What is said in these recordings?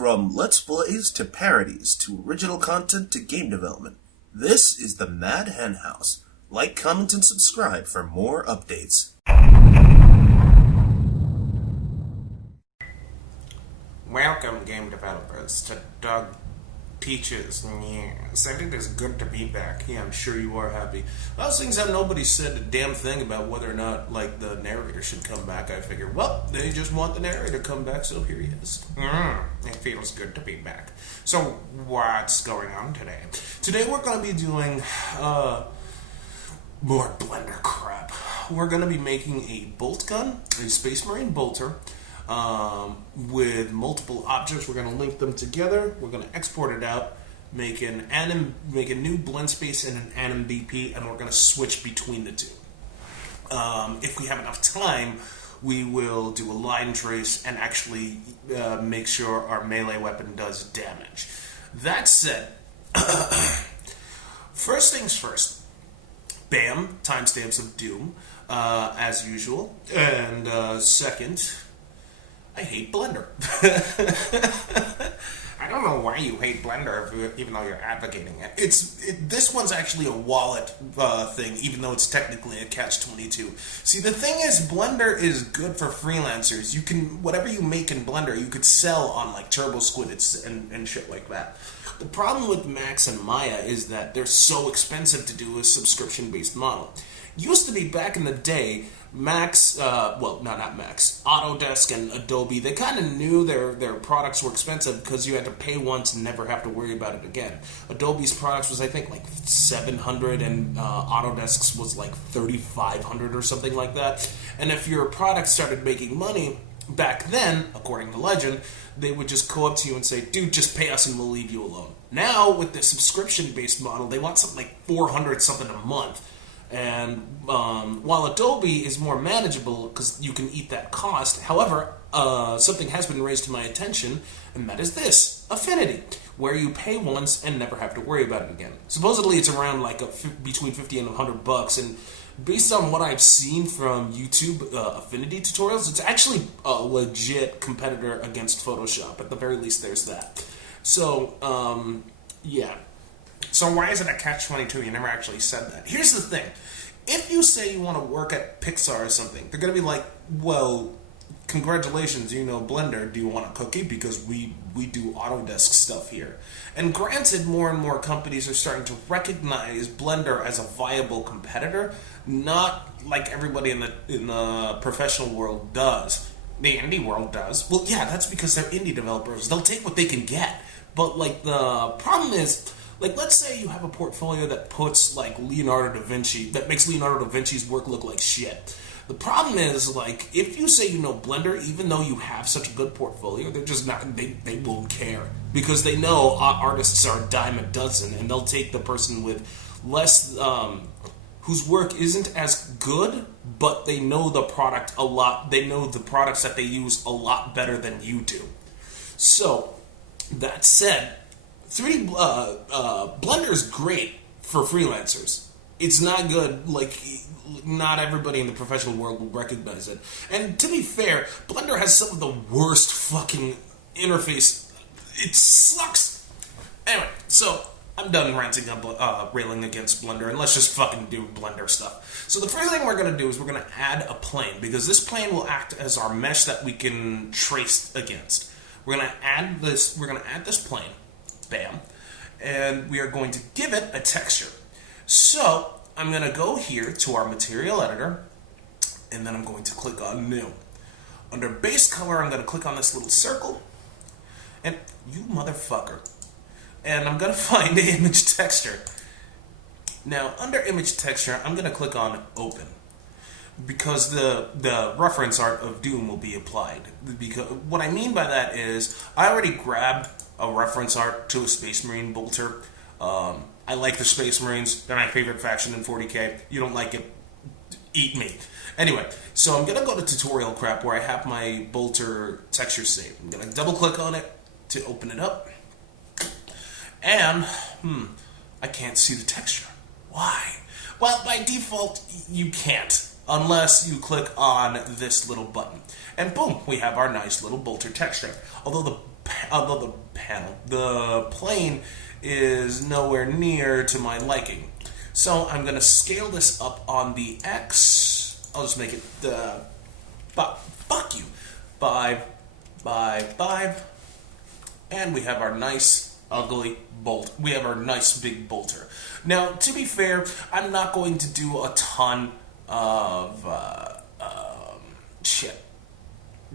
From Let's Plays to parodies to original content to game development, this is the Mad Hen House. Like, comment, and subscribe for more updates. Welcome, game developers, to Doug Teaches. Yes, I think it's good to be back. Yeah, I'm sure you are happy. Those things have nobody said a damn thing about whether or not, the narrator should come back. I figured, well, they just want the narrator to come back, so here he is. It feels good to be back. So, what's going on today? Today we're going to be doing, more Blender crap. We're going to be making a bolt gun, a Space Marine bolter, with multiple objects. We're going to link them together. We're going to export it out, make a new Blendspace and an AnimBP, and we're going to switch between the two. If we have enough time, we will do a line trace and actually make sure our melee weapon does damage. That said, first things first. Bam, timestamps of Doom, as usual. And second, I hate Blender. I don't know why you hate Blender, even though you're advocating it. This one's actually a wallet thing, even though it's technically a catch-22. See, the thing is, Blender is good for freelancers. You can, whatever you make in Blender, you could sell on Turbo Squid and shit like that. The problem with Max and Maya is that they're so expensive to do a subscription-based model. Used to be back in the day, Max, not Max, Autodesk and Adobe, they kind of knew their products were expensive because you had to pay once and never have to worry about it again. Adobe's products was, I think, $700 and Autodesk's was $3,500 or something like that. And if your product started making money, back then, according to legend, they would just go up to you and say, dude, just pay us and we'll leave you alone. Now, with the subscription-based model, they want something like $400 something a month. And while Adobe is more manageable because you can eat that cost, however, something has been raised to my attention, and that is this, Affinity, where you pay once and never have to worry about it again. Supposedly it's around between $50 and $100, and based on what I've seen from YouTube Affinity tutorials, it's actually a legit competitor against Photoshop. At the very least, there's that. So, yeah. So why is it a catch-22? You never actually said that. Here's the thing. If you say you want to work at Pixar or something, they're going to be like, well, congratulations, Blender. Do you want a cookie? Because we do Autodesk stuff here. And granted, more and more companies are starting to recognize Blender as a viable competitor, not like everybody in the professional world does. The indie world does. Well, yeah, that's because they're indie developers. They'll take what they can get. But, the problem is, let's say you have a portfolio that puts, Leonardo da Vinci, that makes Leonardo da Vinci's work look like shit. The problem is, if you say you know Blender, even though you have such a good portfolio, they're just not, they won't care. Because they know artists are a dime a dozen, and they'll take the person with less, whose work isn't as good, but they know the product a lot, they know the products that they use a lot better than you do. So, that said, 3D Blender is great for freelancers. It's not good, not everybody in the professional world will recognize it. And to be fair, Blender has some of the worst fucking interface. It sucks. Anyway, so I'm done ranting on railing against Blender, and let's just fucking do Blender stuff. So the first thing we're going to do is we're going to add a plane, because this plane will act as our mesh that we can trace against. We're going to add this plane. Bam. And we are going to give it a texture. So, I'm going to go here to our material editor, and then I'm going to click on New. Under base color, I'm going to click on this little circle, and you motherfucker. And I'm going to find the image texture. Now, under image texture, I'm going to click on Open, because the reference art of Doom will be applied. Because what I mean by that is, I already grabbed a reference art to a Space Marine bolter. I like the Space Marines. They're my favorite faction in 40k. You don't like it, eat me. Anyway, so I'm going to go to tutorial crap where I have my bolter texture saved. I'm going to double click on it to open it up. And, I can't see the texture. Why? Well, by default, you can't, unless you click on this little button. And boom, we have our nice little bolter texture. Although the the plane is nowhere near to my liking. So I'm going to scale this up on the X. I'll just make it, fuck you, 5 by 5. And we have our nice, ugly bolt. We have our nice big bolter. Now, to be fair, I'm not going to do a ton of,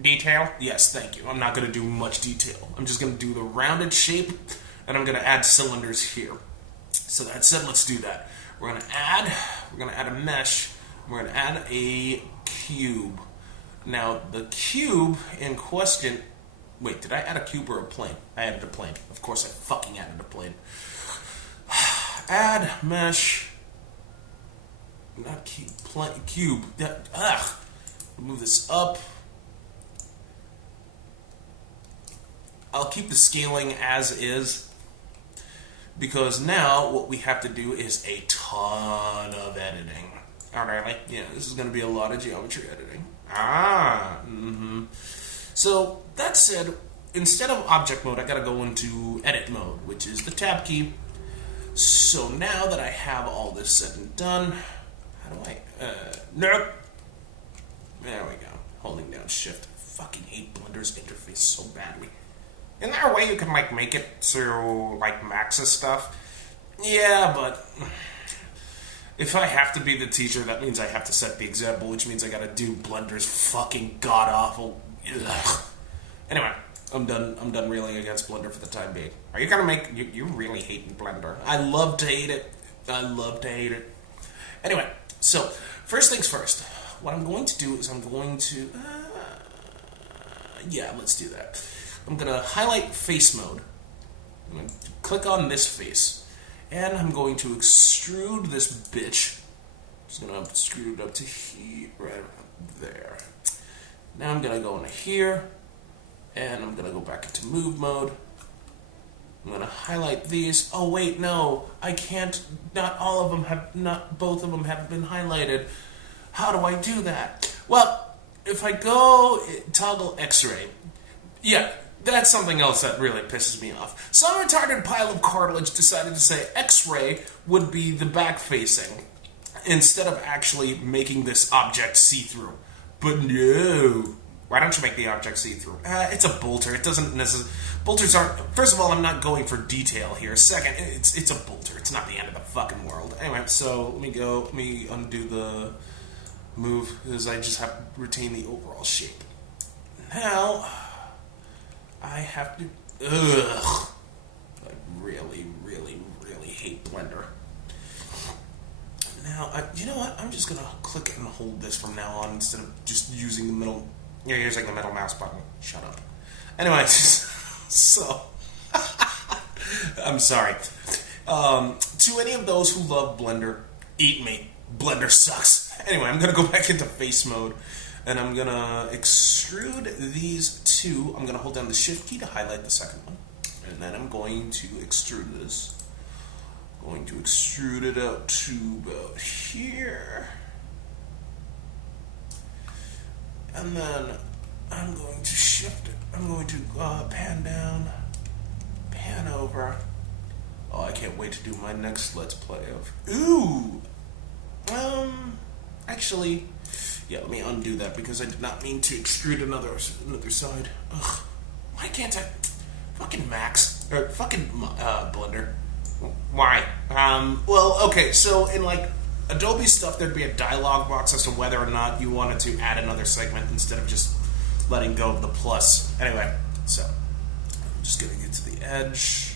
detail? Yes, thank you. I'm not going to do much detail. I'm just going to do the rounded shape, and I'm going to add cylinders here. So that said, let's do that. We're going to add a mesh. We're going to add a cube. Now, the cube in question... Wait, did I add a cube or a plane? I added a plane. Of course I fucking added a plane. Add mesh... Not cube, plane, cube. Move this up. I'll keep the scaling as is, because now what we have to do is a ton of editing. Oh, really? Yeah, this is going to be a lot of geometry editing. So, that said, instead of object mode, I got to go into edit mode, which is the tab key. So now that I have all this said and done, how do I... nope. There we go. Holding down shift. Fucking hate Blender's interface so badly. Isn't there a way you can, like, make it so, like, maxes stuff? Yeah, but if I have to be the teacher, that means I have to set the example, which means I gotta do Blender's fucking god-awful... Ugh. Anyway, I'm done railing against Blender for the time being. Are you gonna make... You're really hating Blender. I love to hate it. Anyway, so, first things first. What I'm going to do is I'm going to... yeah, let's do that. I'm going to highlight face mode. I'm going to click on this face. And I'm going to extrude this bitch. Just going to extrude it up to here, right around there. Now I'm going to go into here. And I'm going to go back into move mode. I'm going to highlight these. Oh, wait, no. I can't. Not both of them have been highlighted. How do I do that? Well, if I go toggle X-ray. Yeah. That's something else that really pisses me off. Some retarded pile of cartilage decided to say X-ray would be the back-facing, instead of actually making this object see-through. But no. Why don't you make the object see-through? It's a bolter. It doesn't necessarily... Bolters aren't... First of all, I'm not going for detail here. Second, it's a bolter. It's not the end of the fucking world. Anyway, so let me undo the move, because I just have to retain the overall shape. Now... I have to... Ugh. I really, really, really hate Blender. Now, you know what? I'm just going to click and hold this from now on instead of just using the middle... You're using the middle mouse button. Shut up. Anyway, so... I'm sorry. To any of those who love Blender, eat me. Blender sucks. Anyway, I'm going to go back into face mode. And I'm going to extrude these two. I'm going to hold down the shift key to highlight the second one. And then I'm going to extrude this. I'm going to extrude it out to about here. And then I'm going to shift it. I'm going to pan down, pan over. Oh, I can't wait to do my next Let's Play of... Ooh! Actually... Yeah, let me undo that because I did not mean to extrude another side. Ugh. Why can't I... Fucking Max. Or fucking Blender. Why? Well, okay, so in, like, Adobe stuff, there'd be a dialog box as to whether or not you wanted to add another segment instead of just letting go of the plus. Anyway, so... I'm just gonna get to the edge.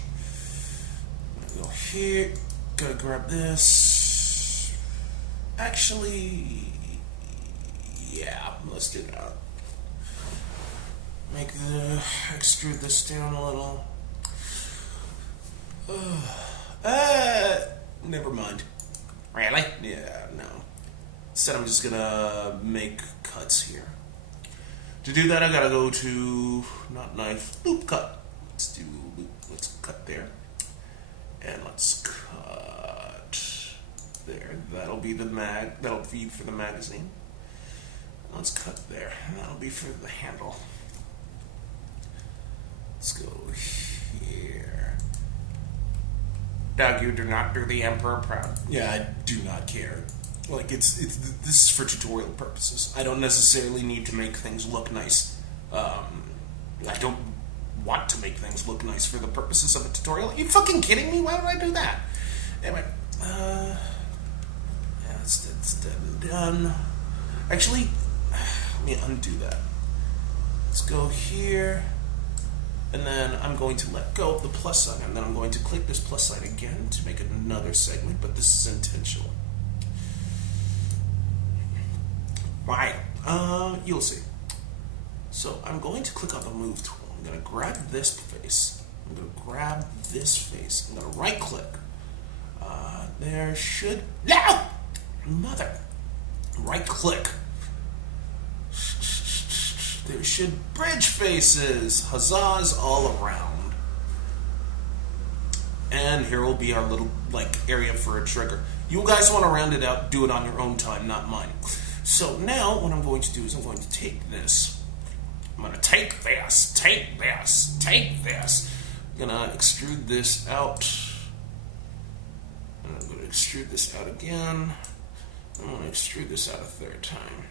I'm gonna go here. Gotta grab this. Actually... Yeah, let's do that. Extrude this down a little. Never mind. Really? Yeah, no. Instead, I'm just gonna make cuts here. To do that, I gotta go to, not knife, loop cut. Let's do loop, let's cut there. And let's cut there. That'll be that'll feed for the magazine. Let's cut there. And that'll be for the handle. Let's go here. Doug, you do not do the Emperor proud. Yeah, I do not care. Like, this is for tutorial purposes. I don't necessarily need to make things look nice. I don't want to make things look nice for the purposes of a tutorial. Are you fucking kidding me? Why would I do that? Anyway, yeah, it's dead and done. Actually, let me undo that. Let's go here, and then I'm going to let go of the plus sign, and then I'm going to click this plus sign again to make another segment, but this is intentional. Why? You'll see. So I'm going to click on the move tool. I'm going to grab this face. I'm going to grab this face. I'm going to right click. There should... No! Mother! Right click. There should bridge faces. Huzzahs all around. And here will be our little, area for a trigger. You guys want to round it out, do it on your own time, not mine. So now what I'm going to do is I'm going to take this. I'm going to take this, take this, take this. I'm going to extrude this out. And I'm going to extrude this out again. I'm going to extrude this out a third time.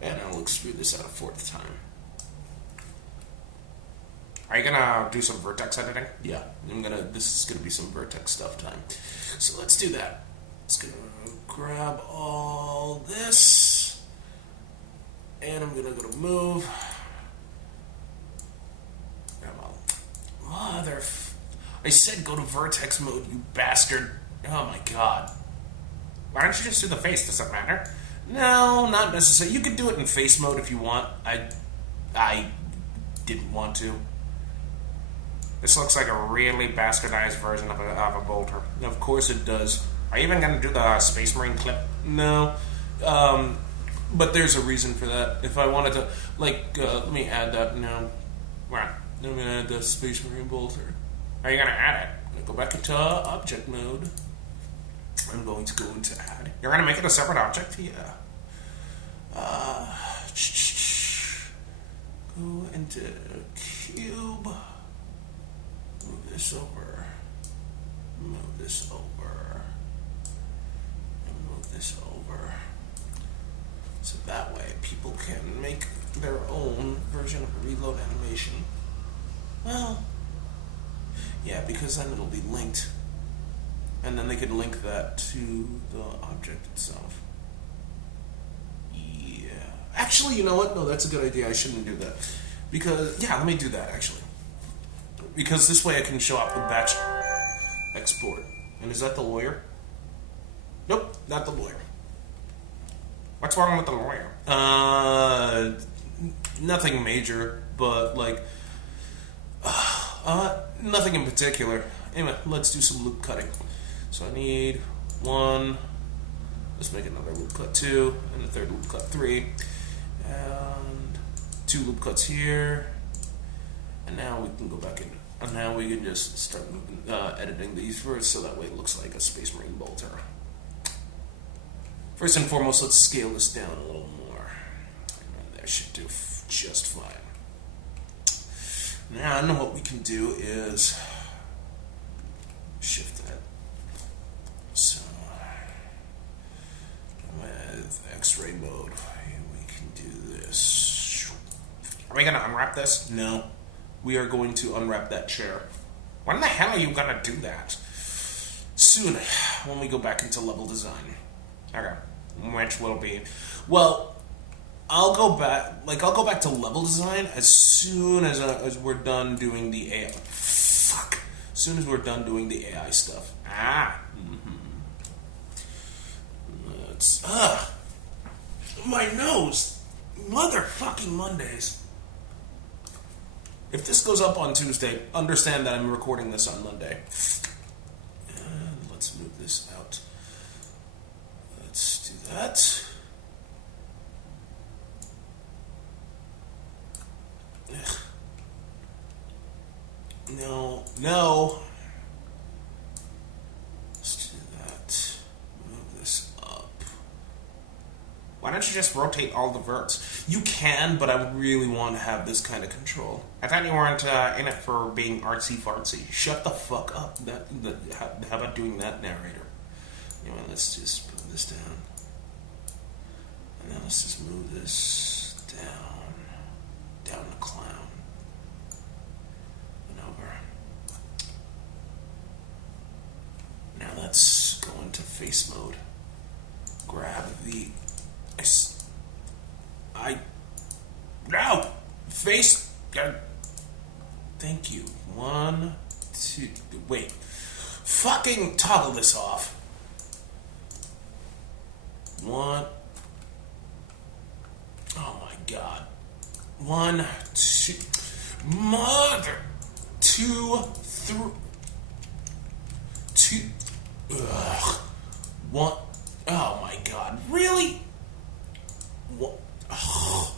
And I'll extrude this out a fourth time. Are you going to do some vertex editing? Yeah. This is going to be some vertex stuff time. So let's do that. It's going to grab all this. And I'm going to go to move. I said go to vertex mode, you bastard. Oh my god. Why don't you just do the face? Does that matter? No, not necessarily. You could do it in face mode if you want. I didn't want to. This looks like a really bastardized version of a bolter. Of course it does. Are you even going to do the Space Marine clip? No. But there's a reason for that. If I wanted to, let me add that now. Right. I'm going to add the Space Marine bolter. Are you going to add it? I'm going to go back into object mode. I'm going to go into add. You're going to make it a separate object? Yeah. Go into cube. Move this over. Move this over. And move this over. So that way people can make their own version of a reload animation. Well, yeah, because then it'll be linked. And then they can link that to the object itself. Yeah. Actually, you know what? No, that's a good idea. I shouldn't do that. Because, yeah, let me do that, actually. Because this way I can show off the batch export. And is that the lawyer? Nope, not the lawyer. What's wrong with the lawyer? Nothing major, but, nothing in particular. Anyway, let's do some loop cutting. So I need one. Let's make another loop cut 2, and a third loop cut 3, and 2 loop cuts here. And now we can go back in. And now we can just start editing these first, so that way it looks like a Space Marine bolter. First and foremost, let's scale this down a little more. And that should do just fine. Now, what we can do is shift that. So, with X-ray mode, we can do this. Are we going to unwrap this? No. We are going to unwrap that chair. When the hell are you going to do that? Soon, when we go back into level design. Okay. Which will be... Well, I'll go back to level design as soon as we're done doing the AI. Fuck. As soon as we're done doing the AI stuff. Let's... My nose. Motherfucking Mondays. If this goes up on Tuesday, understand that I'm recording this on Monday. And let's move this out. Let's do that. Ugh. No. Let's do that. Move this up. Why don't you just rotate all the verts? You can, but I really want to have this kind of control. I thought you weren't in it for being artsy-fartsy. Shut the fuck up. How about doing that, narrator? Anyway, let's just put this down. And then let's just move this down the clown. And over. Now let's go into face mode. Grab the... No! Face... Thank you. 1, 2... Wait. Fucking toggle this off. 1... Oh my god. 1, 2... Mother... 2, 3... 2... Ugh. 1... Oh my god. Really? What? Oh.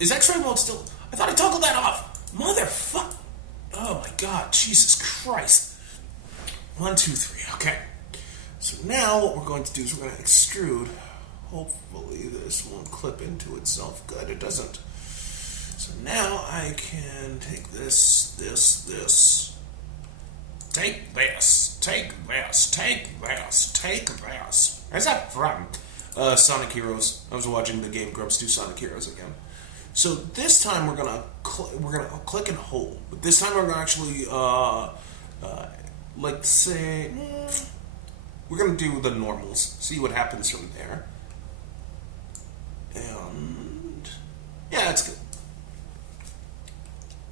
Is X-ray mode still... I thought I toggled that off. Motherfucker. Oh my god. Jesus Christ. 1, 2, 3. Okay. So now what we're going to do is we're going to extrude. Hopefully this won't clip into itself. Good, it doesn't. So now I can take this. Take this. Take this. Take this. Take this. Where's that from? Sonic Heroes. I was watching the Game Grumps do Sonic Heroes again. So this time we're gonna click and hold. But this time we're gonna actually like say we're gonna do the normals. See what happens from there. And yeah, that's good.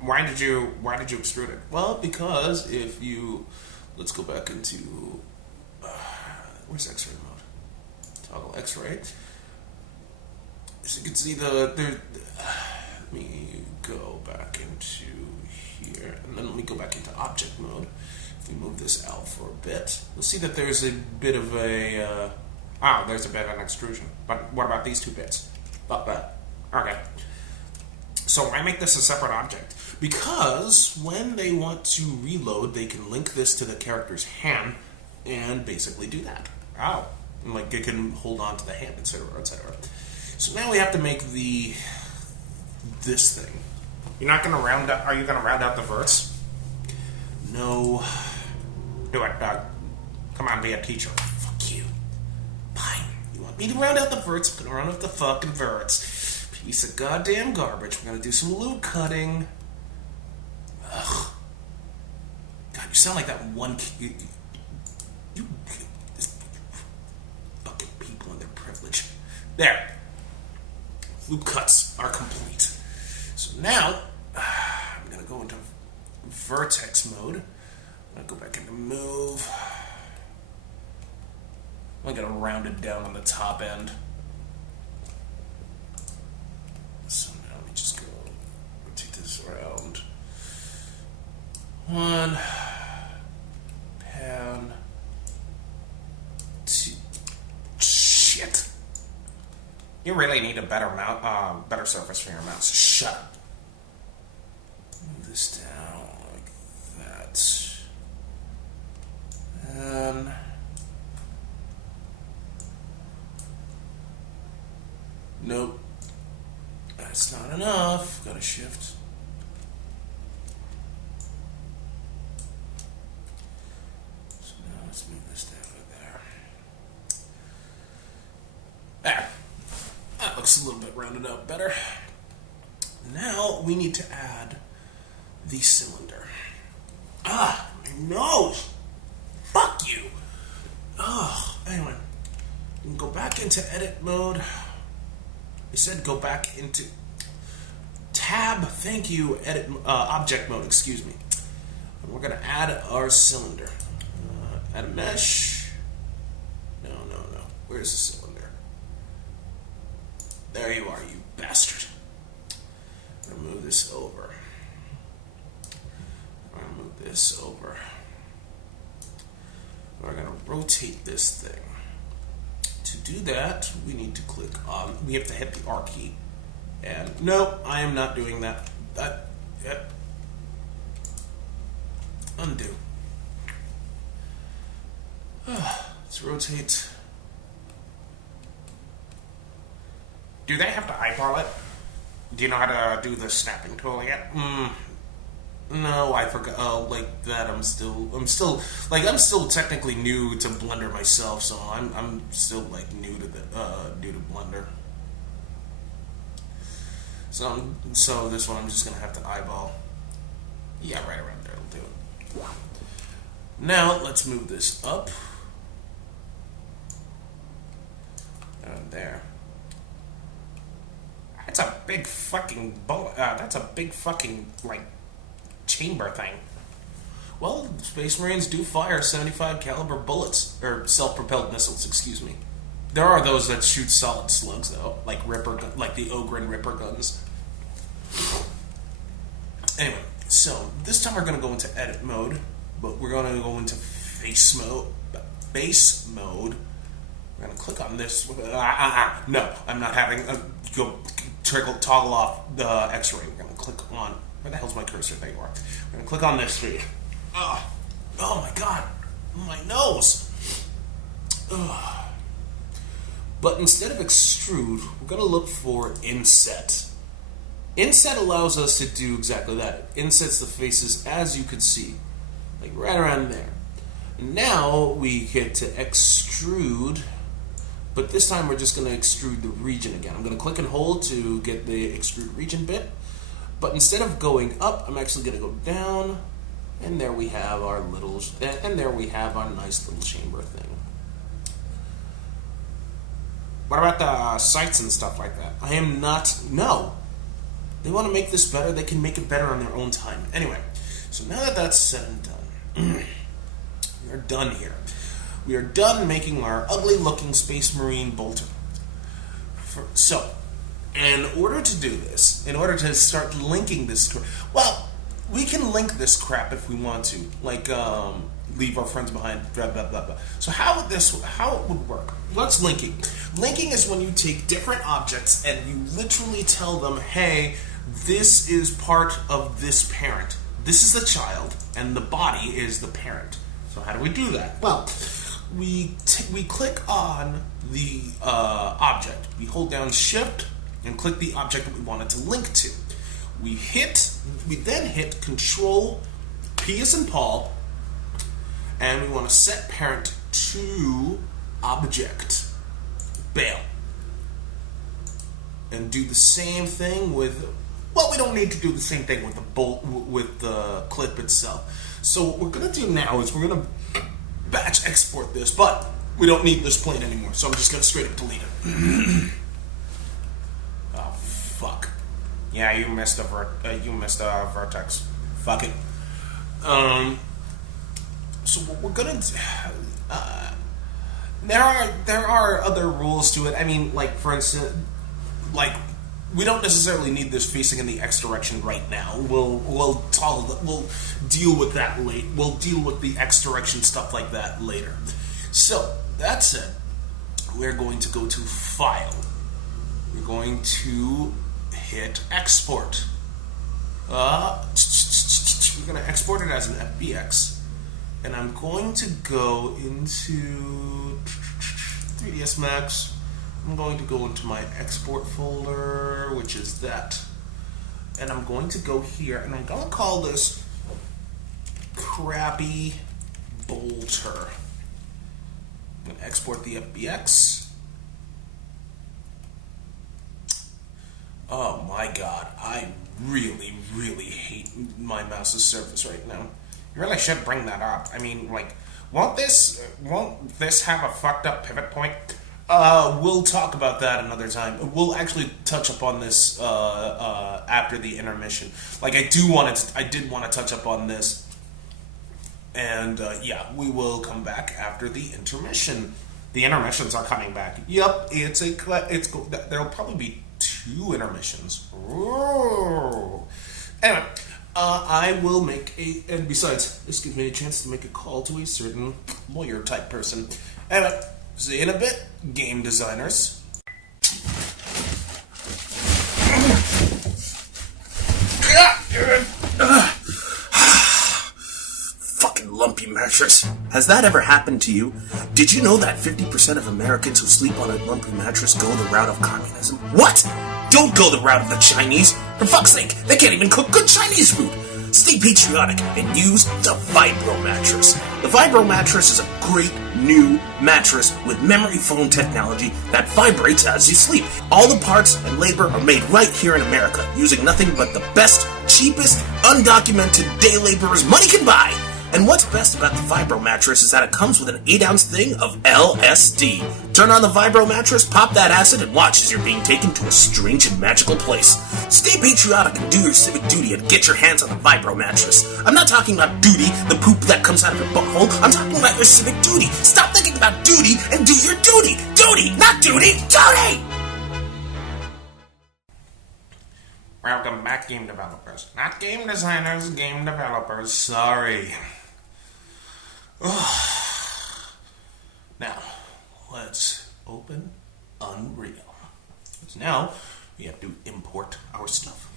Why did you extrude it? Well, because if you let's go back into where's X-ray mode? Toggle X-ray. As you can see, let me go back into here, and then let me go back into object mode. If we move this out for a bit, you'll see that there's a bit of a there's a bit of an extrusion. But what about these two bits? About that. Okay. So why make this a separate object? Because when they want to reload, they can link this to the character's hand and basically do that. Oh. Like it can hold on to the hand, etc., etc. So now we have to make this thing. You're not going to round out... Are you going to round out the verts? No. Do it, Doug. Come on, be a teacher. Fuck you. Fine. You want me to round out the verts? I'm going to round out the fucking verts. Piece of goddamn garbage. We're going to do some loot cutting. Ugh. God, you sound like that one kid. You fucking people and their privilege. There. Loop cuts are complete. So now, I'm going to go into vertex mode. I'm going to go back into move. I'm going to round it down on the top end. So now let me just go rotate this around. 1, pan, 2, shit. You really need a better better surface for your mouse. Shut up. Move this down like that. And nope. That's not enough. Gotta shift. So now let's move this down to there. There. That looks a little bit rounded out better. Now we need to add the cylinder. My nose! Fuck you! Anyway. We can go back into edit mode. I said go back into tab, thank you, edit object mode, excuse me. And we're going to add our cylinder. Add a mesh. No. Where's the cylinder? There you are, you bastard. I'm going to move this over. I'm going to move this over. We're going to rotate this thing. To do that, we need to click on, we have to hit the R key. And no, I am not doing that. Undo. Let's rotate Do they have to eyeball it? Do you know how to do the snapping tool yet? No, I forgot. Like that, I'm still technically new to Blender myself, so I'm still like new to Blender. So this one I'm just gonna have to eyeball. Yeah, right around there will do it. Now let's move this up. There. That's a big fucking that's a big fucking like chamber thing. Well, Space Marines do fire 75 caliber bullets or self-propelled missiles. Excuse me. There are those that shoot solid slugs though, like like the Ogre Ripper guns. Anyway, so this time we're going to go into edit mode, but we're going to go into base mode. We're going to click on this. No, I'm not having go toggle off the X-ray. We're going to click on. Where the hell's my cursor? There you are. We're going to click on this for you. Oh my god, my nose. But instead of extrude, we're going to look for inset. Inset allows us to do exactly that. It insets the faces as you can see, like right around there. And now we get to extrude, but this time we're just going to extrude the region again. I'm going to click and hold to get the extrude region bit, but instead of going up, I'm actually going to go down, and there we have our nice little chamber thing. What about the sights and stuff like that? No. They want to make this better, they can make it better on their own time. Anyway, so now that that's said and done, we are done here. We are done making our ugly looking Space Marine bolter. So, in order to do this, in order to start linking this, well, we can link this crap if we want to, like leave our friends behind, blah, blah, blah, blah. So how it would work? What's linking? Linking is when you take different objects and you literally tell them, hey, this is part of this parent. This is the child, and the body is the parent. So how do we do that? Well, we click on the object. We hold down Shift and click the object that we want it to link to. We then hit Control P as in Paul, and we want to set parent to object. Bail. And do the same thing with. Well, we don't need to do the same thing with the clip itself. So what we're gonna do now is we're gonna batch export this, but we don't need this plane anymore. So I'm just gonna straight up delete it. Oh fuck. Yeah, you missed a vertex. Fuck it. So what we're gonna do, there are other rules to it. I mean, like for instance, like we don't necessarily need this facing in the X direction right now. We'll deal with that late. We'll deal with the X direction stuff like that later. So that said, we're going to go to File. We're going to hit Export. We're going to export it as an FBX. And I'm going to go into 3ds Max. I'm going to go into my export folder, which is that. And I'm going to go here, and I'm going to call this Crappy Bolter. I'm going to export the FBX. Oh my god, I really, really hate my mouse's surface right now. You really should bring that up. I mean, like, won't this have a fucked up pivot point? We'll talk about that another time. We'll actually touch upon this after the intermission. Like, I did want to touch up on this, and yeah, we will come back after the intermission. The intermissions are coming back. Yep, there'll probably be 2 intermissions. Ooh. Anyway, I will make and besides, this gives me a chance to make a call to a certain lawyer type person. Anyway, see you in a bit, game designers. Fucking lumpy mattress. Has that ever happened to you? Did you know that 50% of Americans who sleep on a lumpy mattress go the route of communism? What? Don't go the route of the Chinese. For fuck's sake, they can't even cook good Chinese food. Stay patriotic and use the Vibro mattress. The Vibro mattress is a great new mattress with memory foam technology that vibrates as you sleep. All the parts and labor are made right here in America, using nothing but the best, cheapest, undocumented day laborers money can buy. And what's best about the Vibro mattress is that it comes with an 8-ounce thing of LSD. Turn on the Vibro mattress, pop that acid, and watch as you're being taken to a strange and magical place. Stay patriotic and do your civic duty and get your hands on the Vibro mattress. I'm not talking about duty, the poop that comes out of your butthole. I'm talking about your civic duty. Stop thinking about duty and do your duty. Duty, not duty, duty! Welcome back, game developers. Not game designers, game developers. Sorry. Now, let's open Unreal. Because now, we have to import our stuff.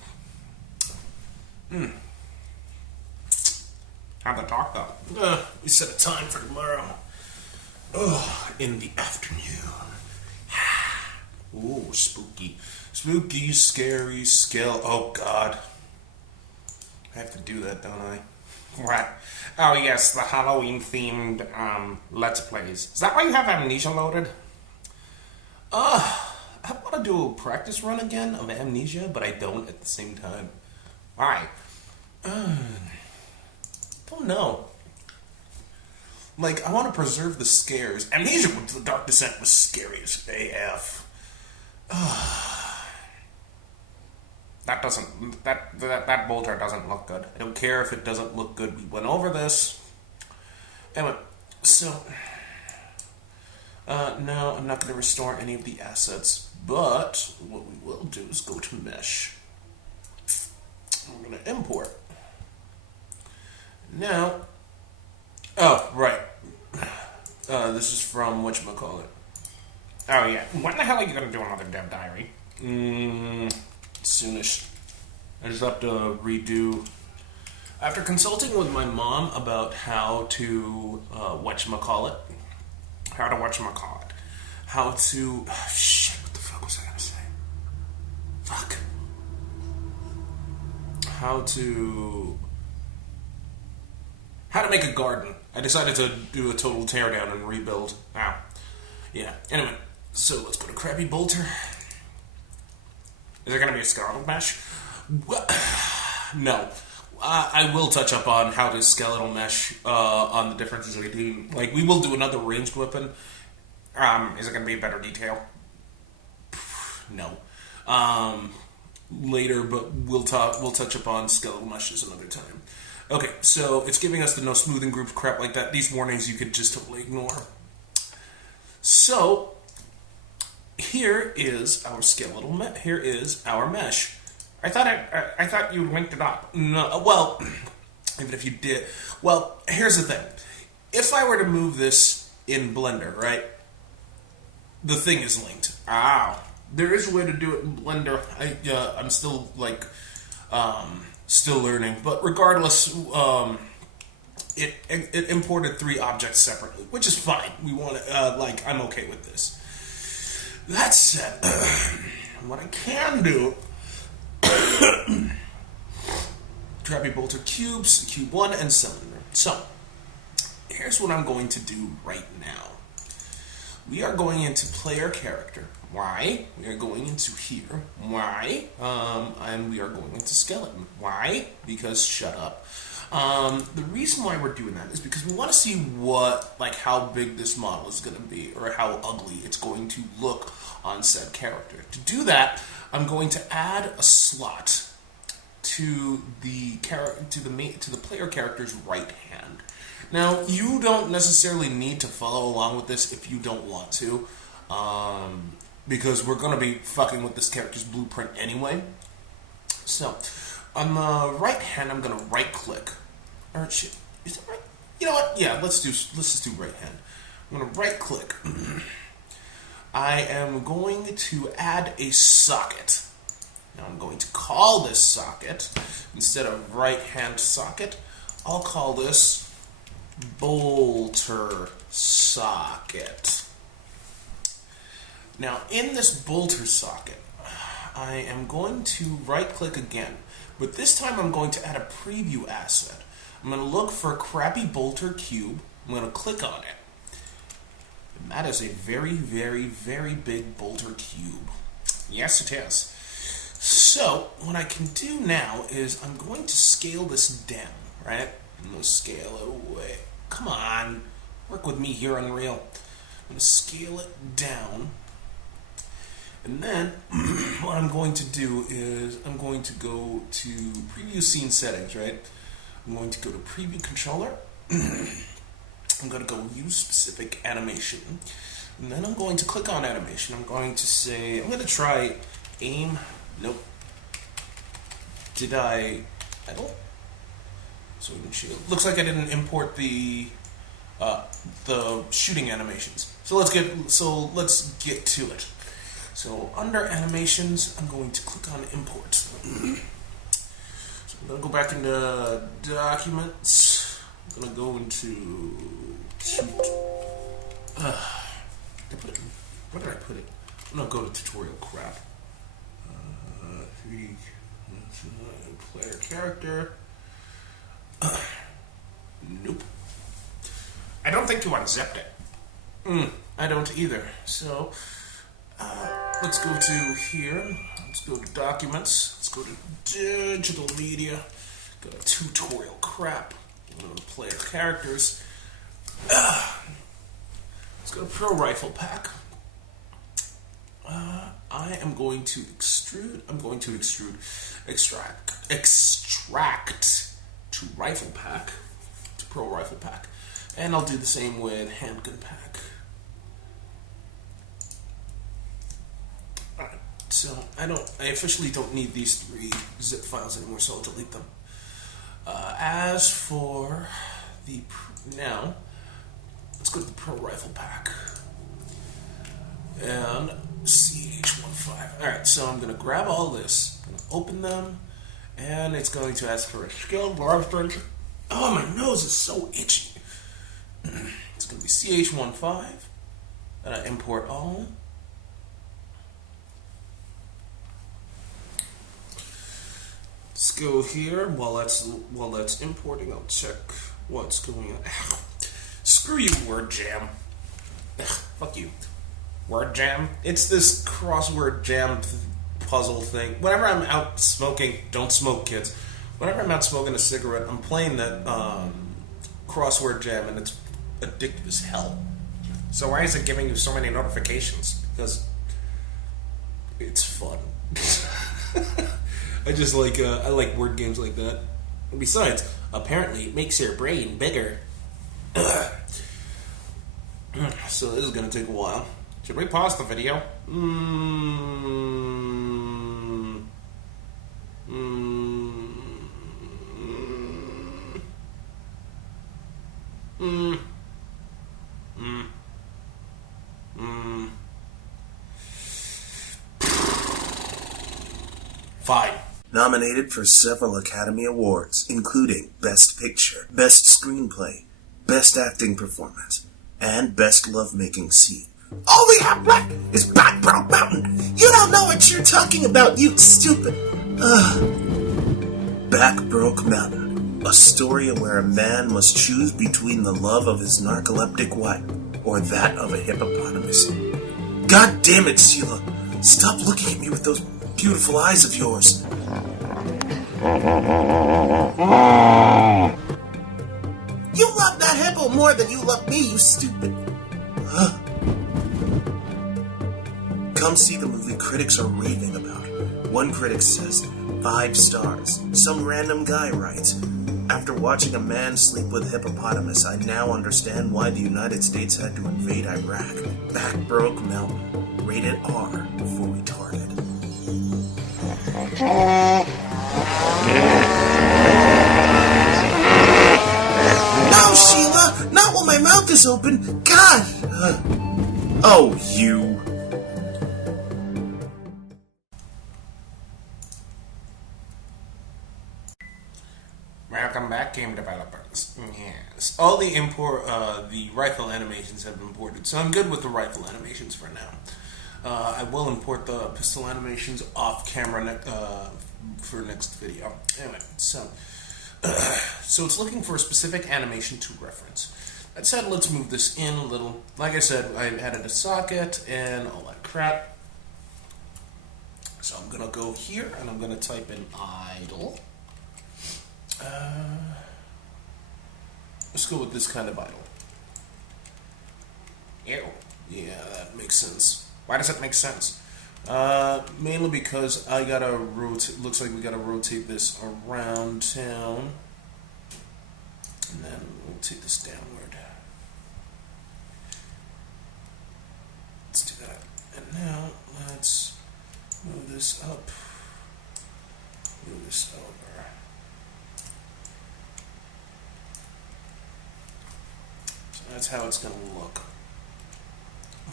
How'd the talk go? We set a time for tomorrow. In the afternoon. Ooh, spooky. Spooky, scary, oh god. I have to do that, don't I? Right. Oh yes, the Halloween-themed, Let's Plays. Is that why you have Amnesia loaded? I want to do a practice run again of Amnesia, but I don't at the same time. Why? Don't know. Like, I want to preserve the scares. Amnesia with the Dark Descent was scary as AF. That bolter doesn't look good. I don't care if it doesn't look good. We went over this. Anyway, so no, I'm not going to restore any of the assets, but what we will do is go to Mesh. We're going to import. Now, oh, right. This is from whatchamacallit. Oh, yeah. When the hell are you going to do another dev diary? Soonish. I just have to redo. After consulting with my mom about how to, shit, what the fuck was I gonna say? Fuck. How to make a garden. I decided to do a total teardown and rebuild. Wow. Yeah, anyway, so let's go to Krabby Bolter. Is there going to be a skeletal mesh? No. I will touch up on how to skeletal mesh on the differences between. Like, we will do another ranged weapon. Is it going to be better detail? No. Later, but we'll touch up on skeletal meshes another time. Okay, so it's giving us the no smoothing group crap like that. These warnings you could just totally ignore. So here is our skeletal here is our mesh. I thought you linked it up. No, well, even if you did. Well, here's the thing. If I were to move this in Blender, right? The thing is linked. There is a way to do it in Blender. I'm still still learning, but regardless, it imported 3 objects separately, which is fine. We want to I'm okay with this. That said, what I can do, Krabby Bolter cubes, cube 1, and cylinder. So, here's what I'm going to do right now. We are going into player character. Why? We are going into here. Why? And we are going into skeleton. Why? Because shut up. The reason why we're doing that is because we want to see how big this model is going to be, or how ugly it's going to look on said character. To do that, I'm going to add a slot to the player character's right hand. Now, you don't necessarily need to follow along with this if you don't want to, because we're going to be fucking with this character's blueprint anyway. So, on the right hand, I'm going to right click. Or shit, is it right? You know what? Yeah, let's just do right hand. I'm going to right click. I am going to add a socket. Now I'm going to call this socket, instead of right hand socket, I'll call this bolter socket. Now, in this bolter socket, I am going to right-click again, but this time I'm going to add a preview asset. I'm going to look for a crappy bolter cube. I'm going to click on it. And that is a very, very, very big bolter cube. Yes, it is. So, what I can do now is I'm going to scale this down, right? I'm going to scale it away. Come on. Work with me here, Unreal. I'm going to scale it down. And then, what I'm going to do is I'm going to go to Preview Scene Settings, right? I'm going to go to Preview Controller. I'm going to go Use Specific Animation. And then I'm going to click on Animation. I'm going to say, I'm going to try Aim. Nope. Did I don't? So looks like I didn't import the shooting animations. So let's get to it. So under animations, I'm going to click on import. So I'm going to go back into documents. I'm going to go into shoot. Where did I put it? I'm going to go to tutorial crap. Player character. Nope. I don't think you unzipped it. I don't either. So let's go to here. Let's go to documents. Let's go to digital media. Go to tutorial crap. Go to player characters. Let's go to pro rifle pack. I am going to extrude. I'm going to extract to rifle pack, to pro rifle pack, and I'll do the same with handgun pack. Alright, so I officially don't need these 3 zip files anymore, so I'll delete them. As for the now, let's go to the pro rifle pack and CH15. Alright, so I'm going to grab all this, I'm going to open them, and it's going to ask for a skilled large strength. Oh, my nose is so itchy. It's going to be CH15, and I import all. Let's go here. While that's importing, I'll check what's going on. Ow. Screw you, Word Jam. Ugh, fuck you. Word Jam? It's this crossword jam puzzle thing. Whenever I'm out smoking, don't smoke, kids. Whenever I'm out smoking a cigarette, I'm playing that crossword jam, and it's addictive as hell. So why is it giving you so many notifications? Because it's fun. I like word games like that. And besides, apparently it makes your brain bigger. So this is gonna take a while. Should we pause the video? Fine. Nominated for several Academy Awards, including Best Picture, Best Screenplay, Best Acting Performance, and Best Lovemaking Scene. All we have left is Back Broke Mountain. You don't know what you're talking about, you stupid. Back Broke Mountain. A story where a man must choose between the love of his narcoleptic wife or that of a hippopotamus. God damn it, Sheila. Stop looking at me with those beautiful eyes of yours. You love that hippo more than you love me, you stupid. Come see the movie critics are raving about. One critic says, 5 stars. Some random guy writes, after watching a man sleep with hippopotamus, I now understand why the United States had to invade Iraq. Back Broke Mountain. Rated R for retarded. No, Sheila! Not while my mouth is open! God! Oh, you... Welcome back, game developers. Yes. All the the rifle animations have been imported, so I'm good with the rifle animations for now. I will import the pistol animations off camera for next video. Anyway, so it's looking for a specific animation to reference. That said, let's move this in a little. Like I said, I added a socket and all that crap. So I'm gonna go here and I'm gonna type in idle. Let's go with this kind of idle. Ew. Yeah, that makes sense. Why does that make sense? Mainly because I gotta rotate. Looks like we gotta rotate this around town, and then rotate this downward. Let's do that. And now let's move this up. Move this over. So that's how it's gonna look.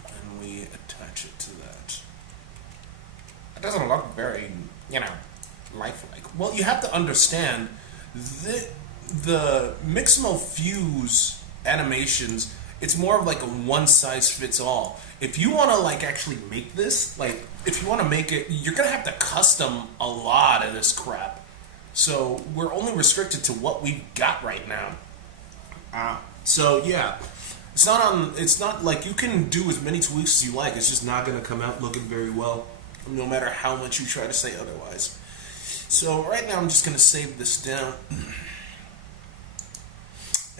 And we attach it to that. It doesn't look very, lifelike. Well, you have to understand the Mixamo Fuse animations, it's more of like a one-size-fits-all. If you want to actually make this, if you want to make it, you're going to have to custom a lot of this crap. So we're only restricted to what we've got right now. So yeah. It's not like you can do as many tweaks as you like. It's just not going to come out looking very well, no matter how much you try to say otherwise. So right now I'm just going to save this down.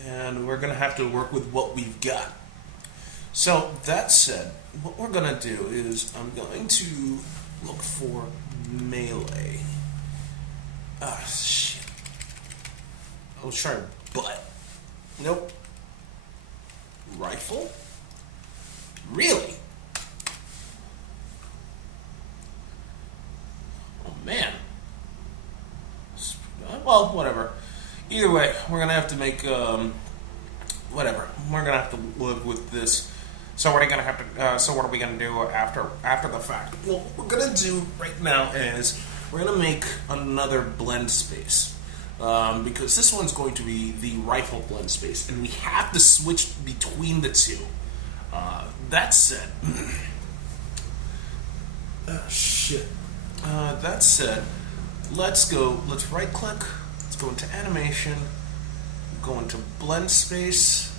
And we're going to have to work with what we've got. So that said, what we're going to do is I'm going to look for melee. Ah, shit. I'll try butt. Nope. Rifle? Really? Oh man. Well, whatever. Either way, we're gonna have to make whatever. We're gonna have to live with this. So what are we gonna have to? So what are we gonna do after the fact? Well, what we're gonna do right now is we're gonna make another Blendspace. Because this one's going to be the rifle Blendspace, and we have to switch between the two. That said, shit. That said, let's right click, let's go into animation, go into Blendspace,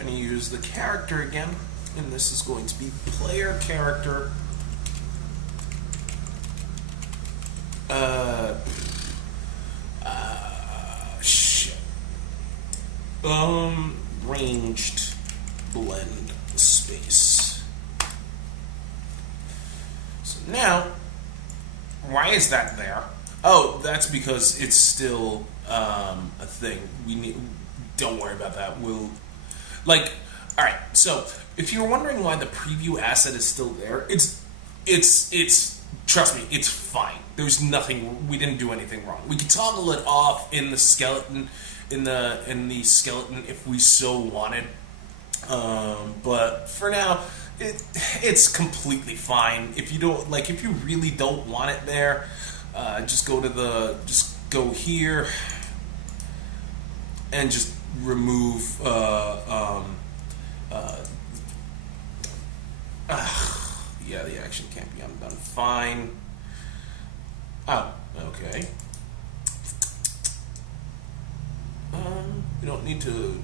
and use the character again, and this is going to be player character. Ranged blend space. So now, why is that there? Oh, that's because it's still a thing. Don't worry about that. All right. So if you're wondering why the preview asset is still there, it's trust me, it's fine. There's nothing. We didn't do anything wrong. We can toggle it off in the skeleton. In the skeleton if we so wanted, but for now it's completely fine. If you don't if you really don't want it there, just go here and just remove yeah, the action can't be undone. Fine. Oh, okay. We don't need to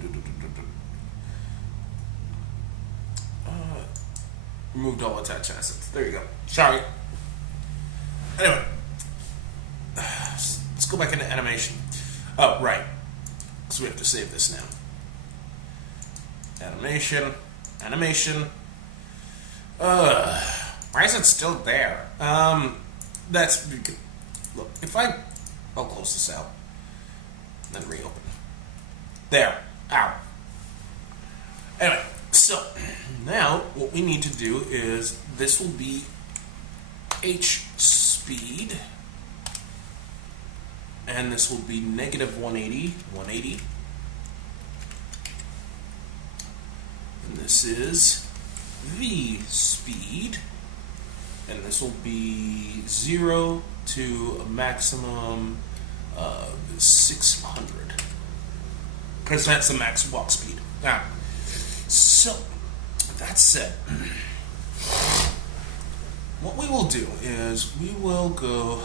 removed all attached assets. There you go. Sorry. Anyway, let's go back into animation. Oh, right. So we have to save this now. Animation. Why is it still there? That's because, look, I'll close this out and then reopen. There. Ow. Anyway, so now what we need to do is this will be H speed, and this will be negative 180, and this is V speed, and this will be 0 to a maximum because that's the max walk speed. Now, so that said, what we will do is we will go.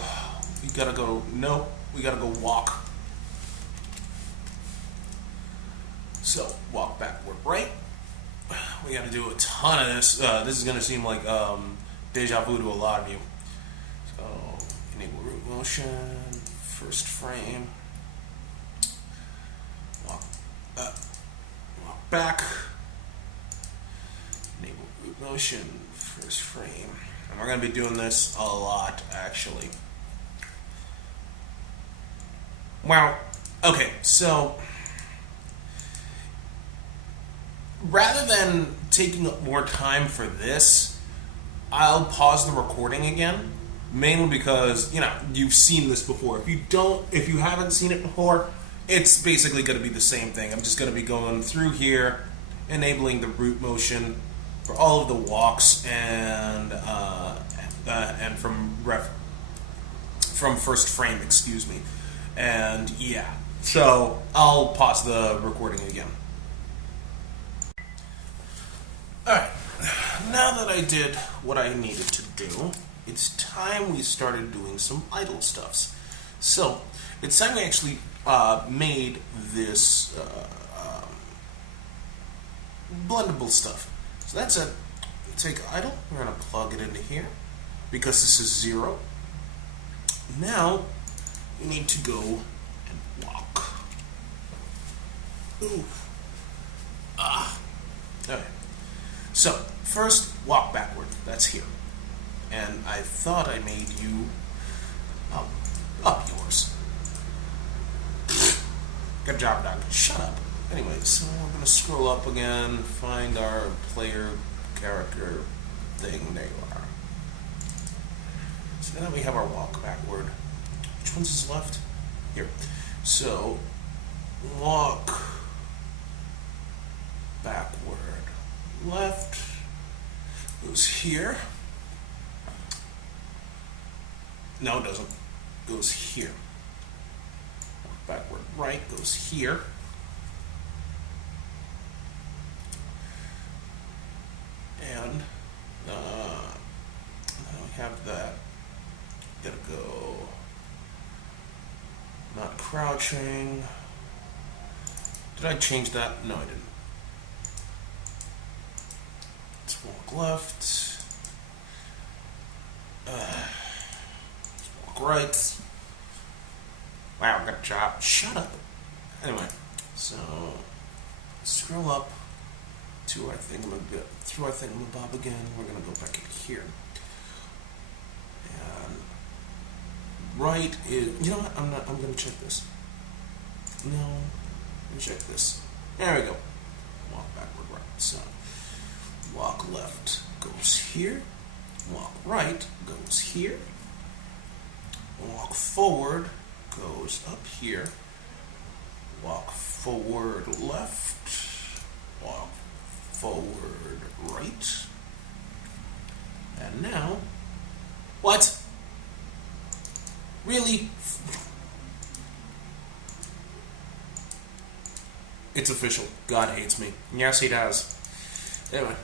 We gotta go. Nope. We gotta go walk. So walk backward, right? We gotta do a ton of this. This is gonna seem like deja vu to a lot of you. So enable root motion, first frame. Walk back. Enable root motion, first frame. And we're going to be doing this a lot, actually. Wow. Okay, so rather than taking up more time for this, I'll pause the recording again. Mainly because, you've seen this before. If you haven't seen it before, it's basically going to be the same thing. I'm just going to be going through here, enabling the root motion for all of the walks and from first frame, excuse me. And yeah, so I'll pause the recording again. Alright, now that I did what I needed to do, it's time we started doing some idle stuffs. So, it's time we actually made this blendable stuff. So that's it. Take idle, we're going to plug it into here, because this is 0. Now, we need to go and walk. Ooh. Okay. So, first, walk backward. That's here. And I thought I made you up yours. Good job, Doug. Shut up. Anyway, so we're going to scroll up again, find our player character thing. There you are. So now we have our walk backward. Which one's is left? Here. So, walk backward. Left goes here. No, it doesn't. Goes here. Backward right goes here. And now we have that. Gotta go. Not crouching. Did I change that? No, I didn't. Let's walk left. Let's walk right. Wow, good job. Shut up. Anyway, so scroll up to our thingamabob. Through our thingamabob again. We're gonna go back in here. And right is. You know what? I'm gonna check this. No, let me check this. There we go. Walk backward, right. So walk left goes here. Walk right goes here. Walk forward goes up here. Walk forward left. Walk forward right. And now, what? Really? It's official. God hates me. Yes, he does. Anyway,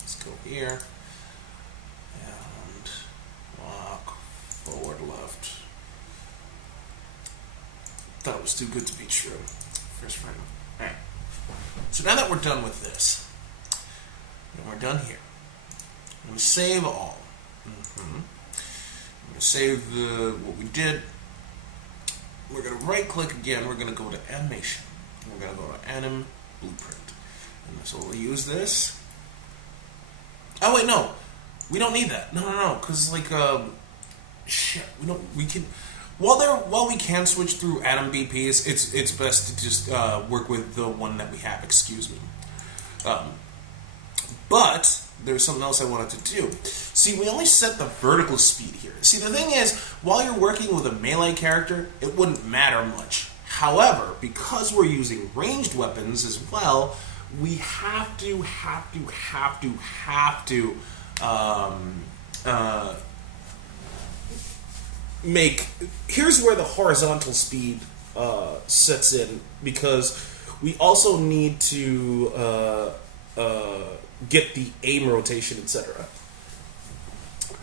let's go here and walk forward left. That was too good to be true. First frame. Alright. So now that we're done with this, and we're done here, I'm going to save all. I'm going to save what we did. We're going to right click again. We're going to go to animation. We're going to go to Anim Blueprint. And so we'll use this. Oh wait, no. We don't need that. No. Because shit. We can. While we can switch through AnimBPs, it's best to just work with the one that we have. Excuse me. But there's something else I wanted to do. See, we only set the vertical speed here. See, the thing is, while you're working with a melee character, it wouldn't matter much. However, because we're using ranged weapons as well, we have to make. Here's where the horizontal speed sets in, because we also need to get the aim rotation, etc.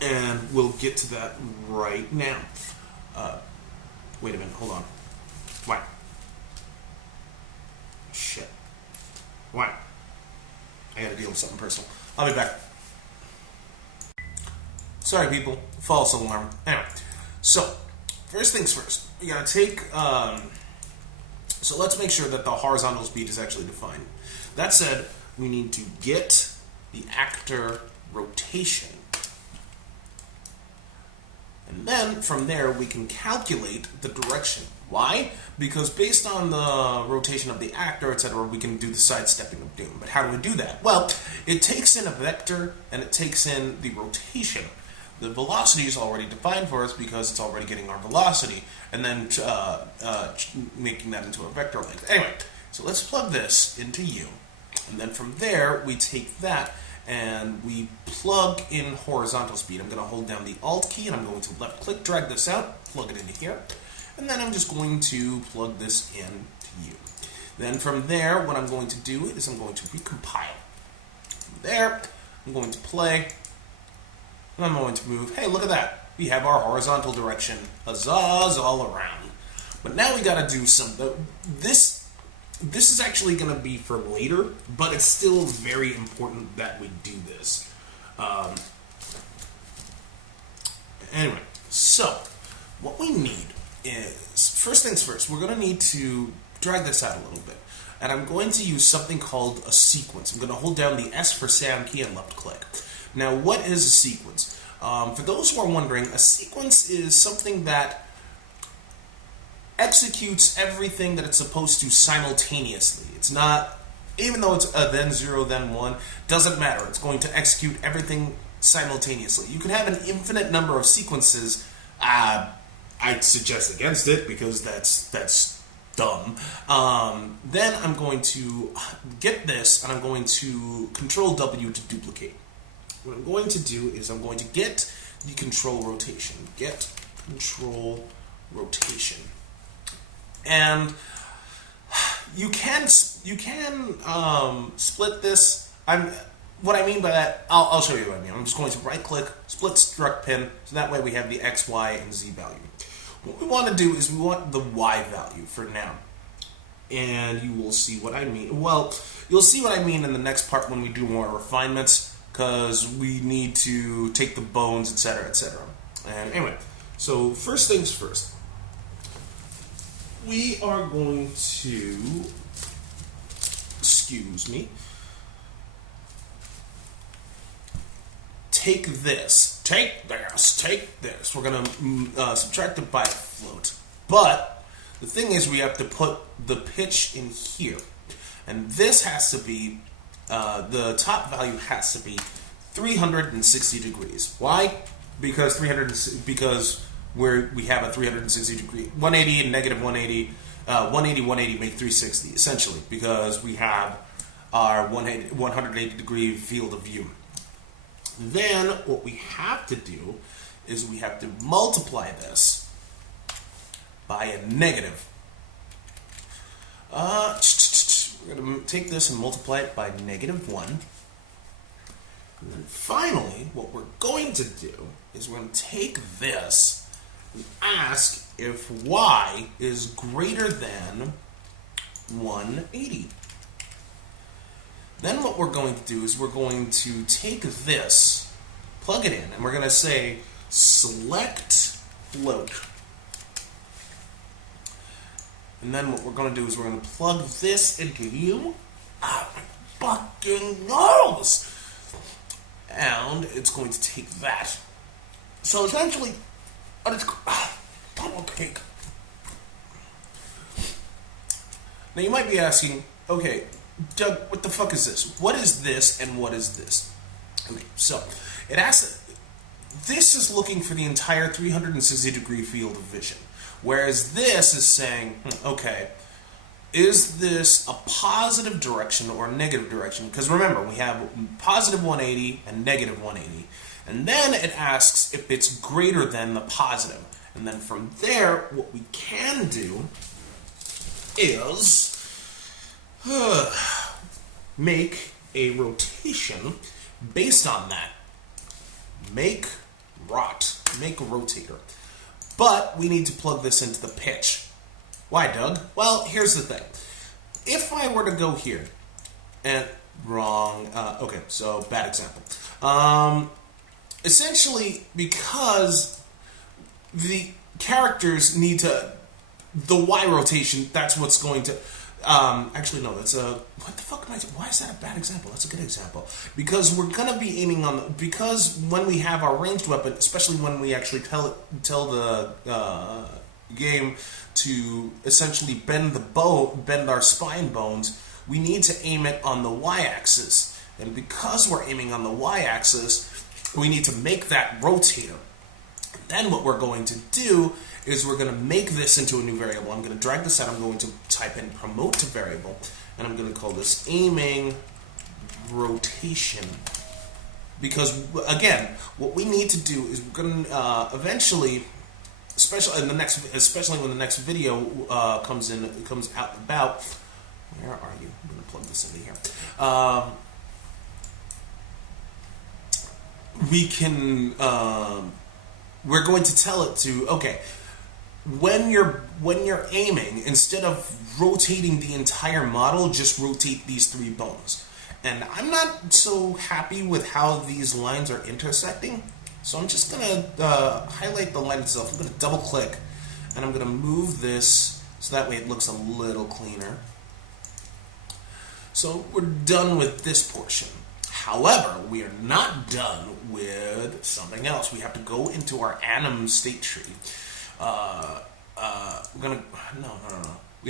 And we'll get to that right now. Wait a minute, hold on. Why? Shit. Why? I gotta deal with something personal. I'll be back. Sorry, people. False alarm. Anyway, so first things first. We gotta take. So let's make sure that the horizontal speed is actually defined. That said, we need to get the actor rotation. And then from there we can calculate the direction. Why? Because based on the rotation of the actor, etc., we can do the sidestepping of doom. But how do we do that? Well, it takes in a vector and it takes in the rotation. The velocity is already defined for us because it's already getting our velocity, and then making that into a vector length. Anyway, so let's plug this into U, and then from there we take that and we plug in horizontal speed. I'm going to hold down the Alt key and I'm going to left click, drag this out, plug it into here, and then I'm just going to plug this in to U. Then from there, what I'm going to do is I'm going to recompile. From there, I'm going to play, and I'm going to move. Hey, look at that. We have our horizontal direction. Huzzahs all around. But now we got to do something. This is actually going to be for later, but it's still very important that we do this. Anyway, so what we need is, first things first, we're going to need to drag this out a little bit. And I'm going to use something called a sequence. I'm going to hold down the S for sound key and left click. Now, what is a sequence? For those who are wondering, a sequence is something that executes everything that it's supposed to simultaneously. It's not, even though it's a then 0, then 1, doesn't matter. It's going to execute everything simultaneously. You can have an infinite number of sequences. I'd suggest against it because that's dumb. Then I'm going to get this and I'm going to Control W to duplicate. What I'm going to do is I'm going to get the control rotation. Get control rotation. And you can split this. What I mean by that, I'll show you what I mean. I'm just going to right click, split struct pin, so that way we have the X, Y, and Z value. What we want to do is we want the Y value for now. And you will see what I mean. Well, you'll see what I mean in the next part when we do more refinements, because we need to take the bones, etc., etc. And anyway, so first things first. We are going to, excuse me, take this. We're going to subtract it by float. But the thing is, we have to put the pitch in here. And this has to be, the top value has to be 360 degrees. Why? Because we have a 360 degree, 180 and negative 180, 180, 180 make 360, essentially, because we have our 180 degree field of view. Then what we have to do is we have to multiply this by a negative. We're going to take this and multiply it by negative 1. And then finally, what we're going to do is we're going to take this and ask if y is greater than 180. Then what we're going to do is we're going to take this, plug it in, and we're going to say select float. And then what we're going to do is we're going to plug this into you. Ah, my fucking nose! And it's going to take that. So essentially, double cake. Now you might be asking, okay, Doug, what the fuck is this? What is this and what is this? Okay, so it asks, this is looking for the entire 360 degree field of vision. Whereas this is saying, okay, is this a positive direction or a negative direction? Because remember, we have positive 180 and negative 180. And then it asks if it's greater than the positive. And then from there, what we can do is make a rotation based on that. Make a rotator. But we need to plug this into the pitch. Why, Doug? Well, here's the thing. If I were to go here, and wrong, okay, so bad example. Essentially, because the characters need the Y rotation, that's what's going to, actually no, that's what the fuck am I doing? Why is that a bad example? That's a good example. Because we're going to be aiming on, because when we have our ranged weapon, especially when we actually tell the game to essentially bend our spine bones, we need to aim it on the Y-axis. And because we're aiming on the Y-axis, we need to make that rotator. Then what we're going to do is we're going to make this into a new variable. I'm going to drag this out. I'm going to type in promote to variable, and I'm going to call this aiming rotation. Because again, what we need to do is we're going to eventually, especially when the next video comes out about. Where are you? I'm going to plug this into here. We can. We're going to tell it to, okay, when you're aiming, instead of rotating the entire model, just rotate these 3 bones. And I'm not so happy with how these lines are intersecting, so I'm just going to highlight the line itself. I'm going to double click, and I'm going to move this so that way it looks a little cleaner. So we're done with this portion. However, we are not done with something else. We have to go into our Anim state tree. We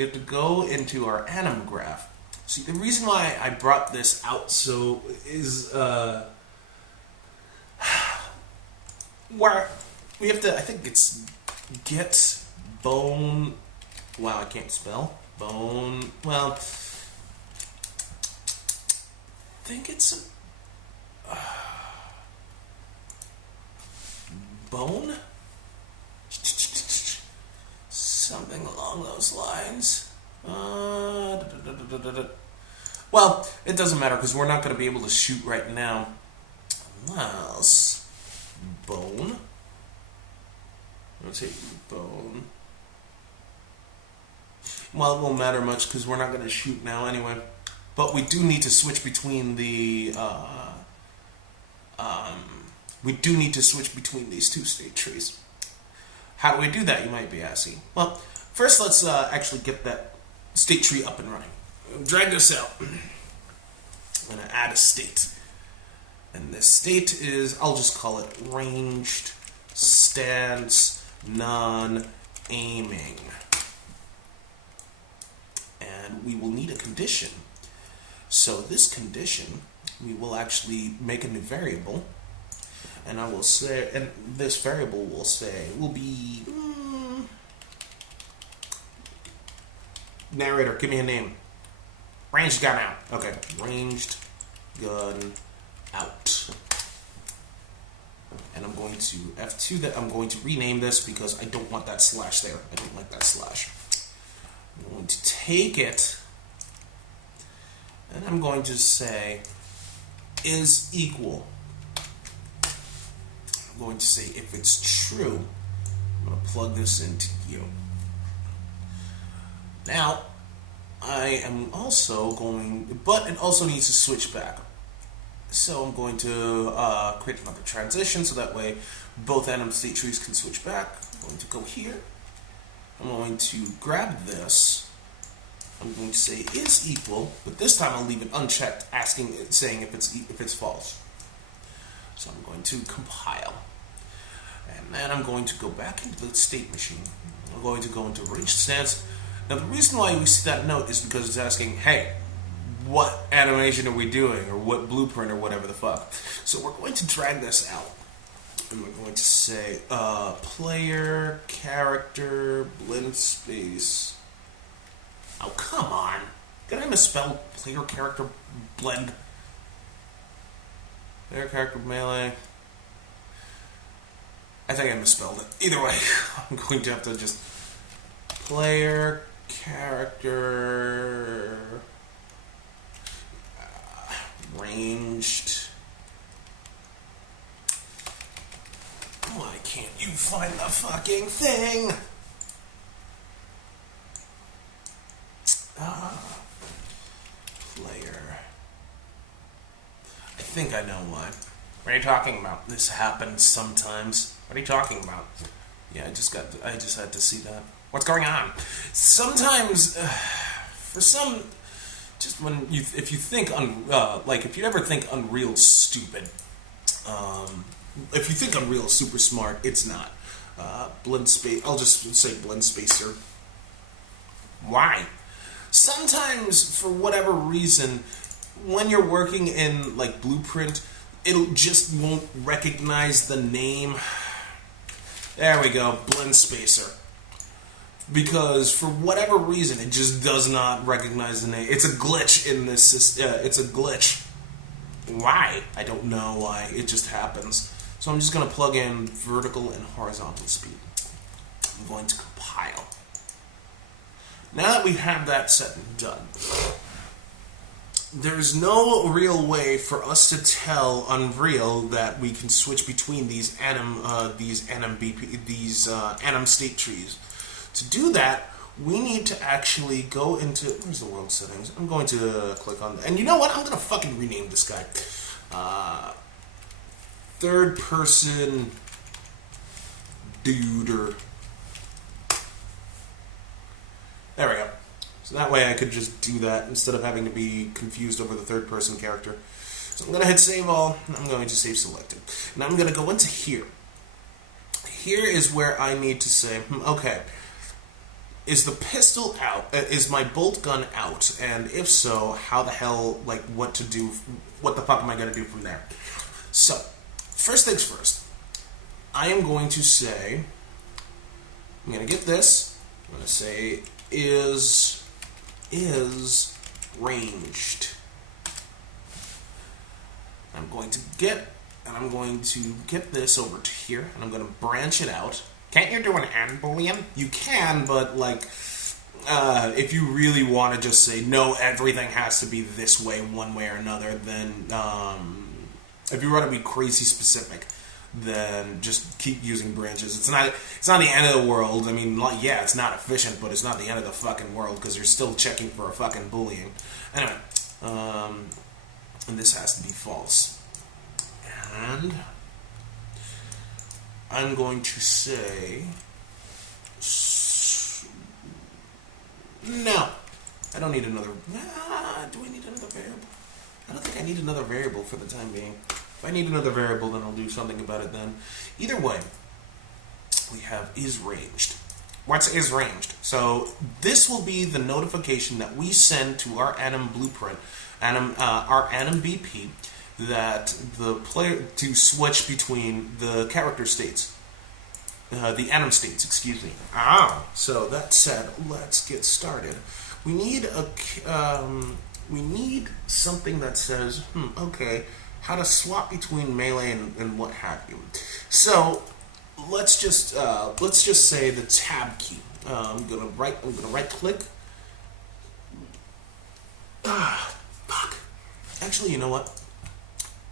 have to go into our Anim graph. See, the reason why I brought this out is where we have to. I think it's get bone. Wow, I can't spell bone. Well, I think it's bone? Something along those lines. Well, it doesn't matter because we're not going to be able to shoot right now. Unless bone. Rotate bone. Well, it won't matter much because we're not going to shoot now anyway. But we do need to switch between these 2 state trees. How do we do that, you might be asking? Well, first let's actually get that state tree up and running. Drag this out. I'm going to add a state. And this state is, I'll just call it ranged stance non-aiming. And we will need a condition. So this condition, we will actually make a new variable, and I will say, and this variable will be narrator. Give me a name. Ranged gun out. Okay, ranged gun out. And I'm going to F2 that. I'm going to rename this because I don't want that slash there. I don't like that slash. I'm going to take it. And I'm going to say is equal. I'm going to say if it's true, I'm going to plug this into you. Now, I am also going, but it also needs to switch back. So I'm going to create another transition so that way both Anim state trees can switch back. I'm going to go here. I'm going to grab this. I'm going to say is equal, but this time I'll leave it unchecked, saying if it's false. So I'm going to compile, and then I'm going to go back into the state machine. I'm going to go into ranged stance. Now the reason why we see that note is because it's asking, hey, what animation are we doing, or what blueprint, or whatever the fuck. So we're going to drag this out, and we're going to say player character Blendspace. Oh, come on. Did I misspell player character blend? Player character melee. I think I misspelled it. Either way, I'm going to have to just player character, ranged. Why can't you find the fucking thing? Player. I think I know why. What are you talking about? This happens sometimes. What are you talking about? Yeah, I just had to see that. What's going on? Sometimes, for some, just when if you think if you ever think Unreal's stupid, if you think Unreal's super smart, it's not. Blendspace. I'll just say Blendspacer. Why? Sometimes, for whatever reason, when you're working in like Blueprint, it just won't recognize the name. There we go, Blendspacer. Because for whatever reason, it just does not recognize the name. It's a glitch in this system. It's a glitch. Why? I don't know why. It just happens. So I'm just going to plug in vertical and horizontal speed. I'm going to compile. Now that we have that set and done, there's no real way for us to tell Unreal that we can switch between these AnimBP, these Anim state trees. To do that, we need to actually go into, where's the world settings? I'm going to click on, and you know what? I'm going to fucking rename this guy. Third person duder. There we go. So that way I could just do that instead of having to be confused over the third person character. So I'm going to hit save all, and I'm going to save selected. And I'm going to go into here. Here is where I need to say, okay, is the pistol out? Is my bolt gun out? And if so, how the hell, like, what to do? What the fuck am I going to do from there? So, first things first. I am going to say, I'm going to get this. I'm going to say is ranged. I'm going to get this over to here, and I'm going to branch it out. Can't you do an and boolean? You can, but like, if you really want to just say no, everything has to be this way, one way or another, then if you want to be crazy specific, then just keep using branches. It's not the end of the world. I mean, yeah, it's not efficient, but it's not the end of the fucking world because you're still checking for a fucking boolean. Anyway, and this has to be false. And I'm going to say no. I don't need another. Do I need another variable? I don't think I need another variable for the time being. If I need another variable, then I'll do something about it then. Either way, we have is ranged. What's is ranged? So this will be the notification that we send to our Anim blueprint, our AnimBP, that the player to switch between the character states, the Anim states. Excuse me. So that said, let's get started. We need something that says, okay, how to swap between melee and what have you. So let's just say the tab key. I'm gonna right click. Fuck. Actually, you know what?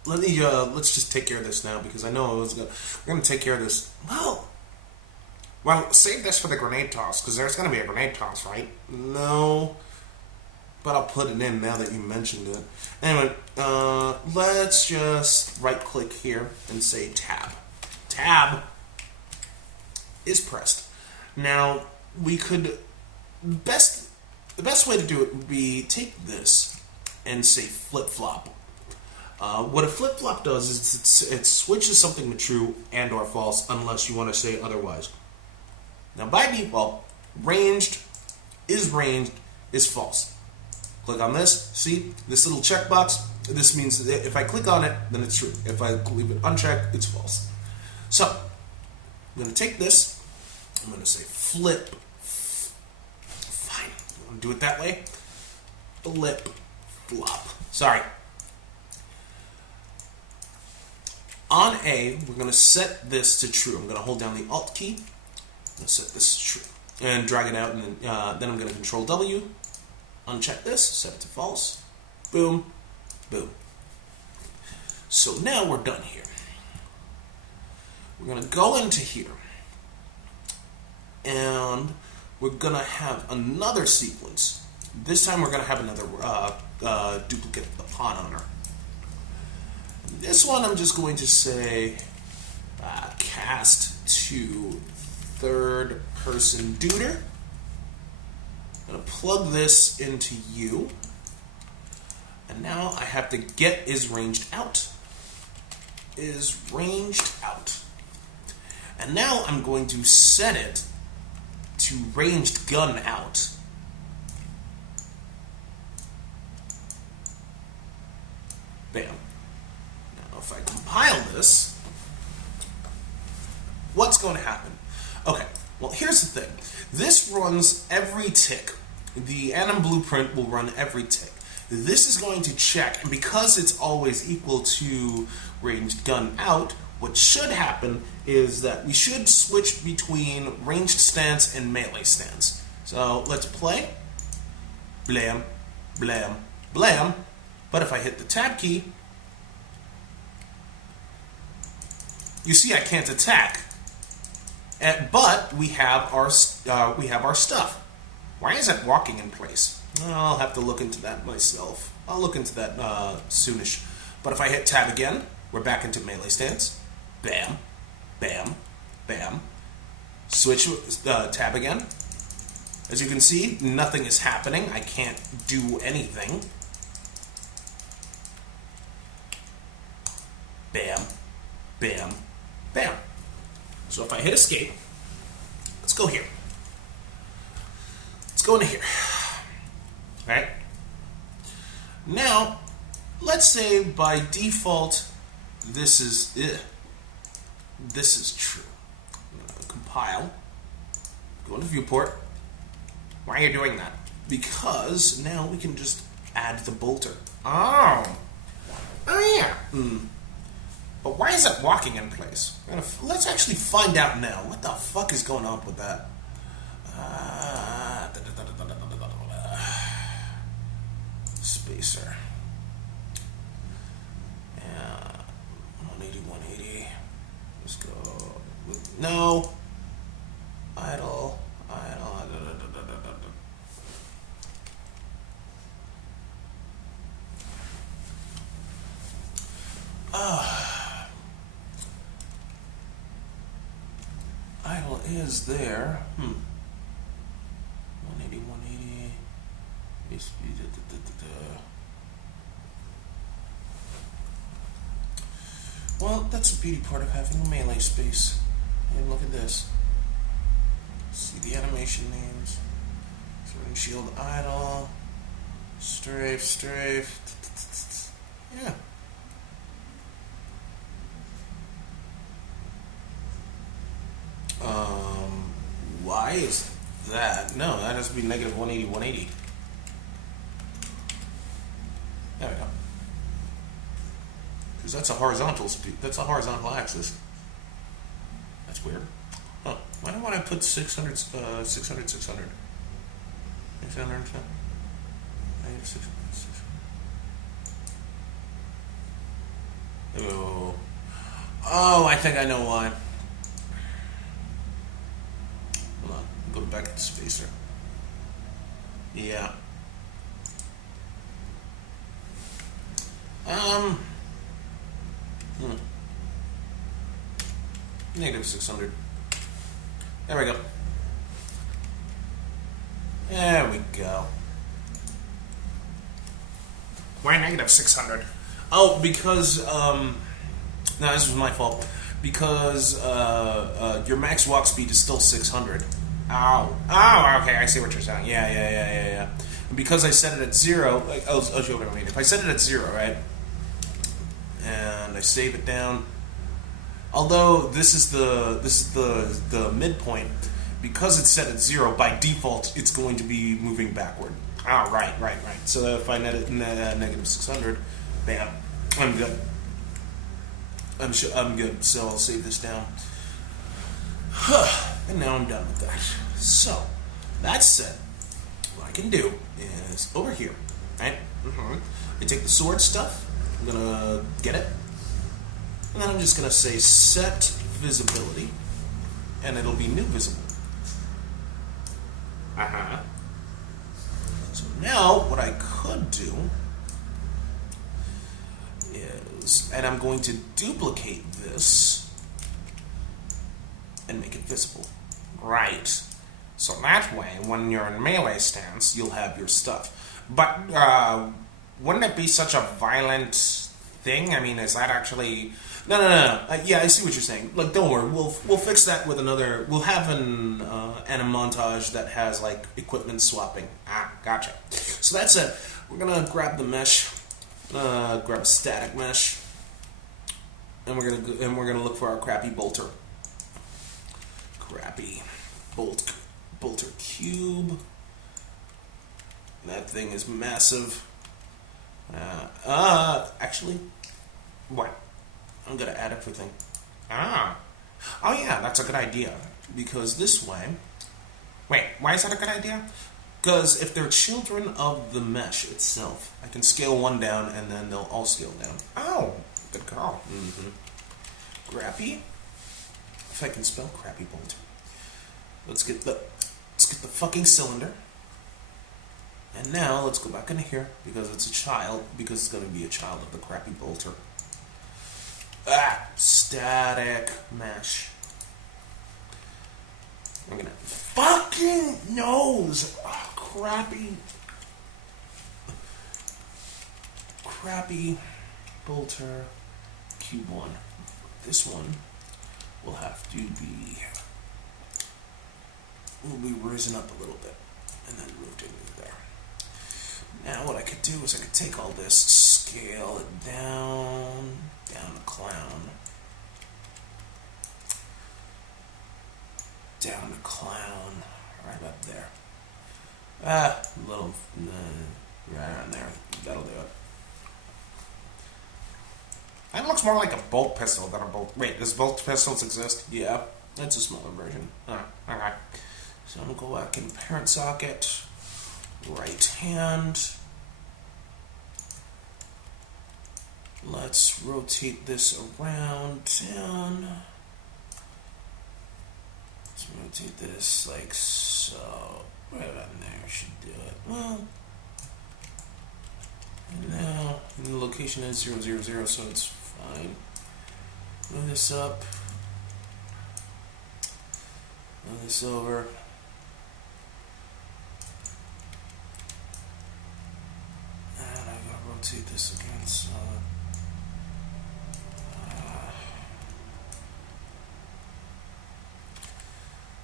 Let's just take care of this now because I know we're gonna take care of this. Well, save this for the grenade toss because there's gonna be a grenade toss, right? No. But I'll put it in now that you mentioned it. Anyway, let's just right-click here and say tab. Tab is pressed. Now, we could... The best way to do it would be take this and say flip-flop. What a flip-flop does is it switches something to true and or false unless you want to say otherwise. Now, by default, ranged is false. Click on this. See this little checkbox? This means that if I click on it, then it's true. If I leave it unchecked, it's false. So I'm going to take this. I'm going to say flip. Fine. You want to do it that way? Flip flop. Sorry. On A, we're going to set this to true. I'm going to hold down the Alt key. I'm going to set this to true. and drag it out, and then I'm going to Control W, uncheck this, set it to false, boom, boom. So now we're done here. We're going to go into here, and we're going to have another sequence. This time we're going to have another duplicate of the pawn owner. This one I'm just going to say cast to third person duder. I'm going to plug this into you. And now I have to get is ranged out. Is ranged out. And now I'm going to set it to ranged gun out. Bam. Now if I compile this, what's going to happen? Okay, well here's the thing. This runs every tick. The Anim blueprint will run every tick. This is going to check, and because it's always equal to ranged gun out, what should happen is that we should switch between ranged stance and melee stance. So let's play. Blam, blam, blam. But if I hit the tab key, you see I can't attack. But we have our stuff. Why is it walking in place? I'll have to look into that myself. I'll look into that soonish. But if I hit tab again, we're back into melee stance. Bam, bam, bam. Switch tab again. As you can see, nothing is happening. I can't do anything. Bam, bam, bam. So if I hit escape, let's go here. Let's go into here. All right. Now, let's say by default, this is true. I'm gonna compile. Go into viewport. Why are you doing that? Because now we can just add the bolter. Oh yeah. But why is it walking in place? Let's actually find out now. What the fuck is going on with that? Spacer. Yeah. 180, 180. Let's go. No. Idle. Idle is there. 180, 180. Well, that's the beauty part of having a melee space. And look at this. See the animation names. Throwing shield idle. Strafe, strafe. Yeah. Why is that? No, that has to be negative 180, 180. There we go. Because that's a horizontal speed. That's a horizontal axis. That's weird. Huh. Why don't I put 600, 600, 600? 600, negative 600, 600. Oh, I think I know why. Hold on. Go back to spacer. Yeah. Negative 600. There we go. There we go. Why negative 600? Oh, because, no, this was my fault. Because, your max walk speed is still 600. Oh, okay, I see what you're saying. Yeah. And because I set it at 0, like, I'll show you what I mean. If I set it at 0, right, and I save it down, although this is the midpoint, because it's set at 0, by default, it's going to be moving backward. Oh, right. So if I net it negative 600, bam, I'm good. I'm good. So I'll save this down. And now I'm done with that. So, that said, what I can do is over here, right? I take the sword stuff, I'm gonna get it, and then I'm just gonna say set visibility, and it'll be new visible. So now, what I could do is, and I'm going to duplicate this and make it visible. Right. So that way, when you're in melee stance, you'll have your stuff. But wouldn't it be such a violent thing? I mean, is that actually... No. Yeah, I see what you're saying. Like, don't worry. We'll fix that with another... We'll have an Anim montage that has, like, equipment swapping. Gotcha. So that's it. We're gonna grab the mesh. Grab a static mesh. And we're gonna look for our crappy bolter. Crappy bolter cube. That thing is massive. Actually, what? I'm gonna add everything. Oh yeah, that's a good idea. Because this way... Wait, why is that a good idea? Because if they're children of the mesh itself, I can scale one down and then they'll all scale down. Oh, good call. Crappy? If I can spell crappy bolter. Let's get the fucking cylinder. And now let's go back into here because it's a child, because it's going to be a child of the crappy bolter. Static mesh. I'm gonna fucking nose. Crappy bolter cube 1. This one will have to be. Will be risen up a little bit and then moved into there. Now what I could do is I could take all this, scale it down to clown. Down to clown, right up there. Little, right around there. That'll do it. That looks more like a bolt pistol than a bolt. Wait, does bolt pistols exist? Yeah, that's a smaller version. Okay. So I'm gonna go back in parent socket, right hand. Let's rotate this around, down. Let's rotate this like so. Right about there should do it. Well, and now the location is 0, 0, 0, so it's fine. Move this up. Move this over. And I gotta rotate this again, so.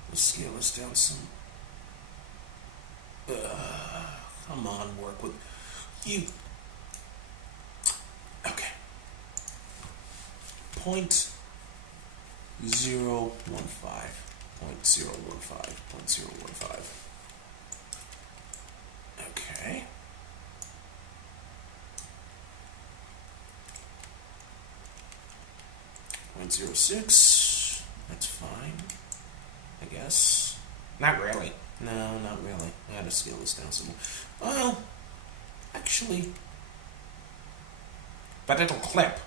Let's scale this down some. Come on, work with you. Okay. 0.015. 0.015. 0.015. Okay. 0.06. That's fine, I guess. Not really. No, not really. I had to scale this down some more. Well, actually. But it'll clip.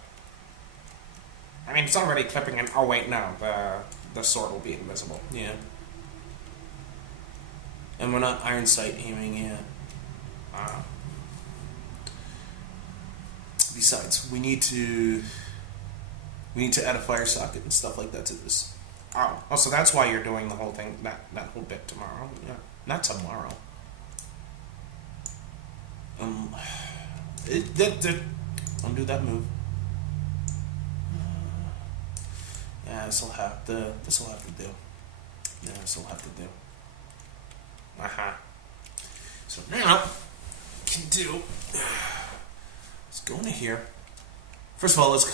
I mean, it's already clipping and... Oh, wait, no. The sword will be invisible. Yeah. And we're not iron sight aiming yet. Besides, we need to add a fire socket and stuff like that to this. Oh, so that's why you're doing the whole thing, that whole bit tomorrow. Yeah, not tomorrow. Undo that move. Yeah, this'll have to do. Yeah, this'll have to do. So now, what we can do. Let's go into here. First of all, let's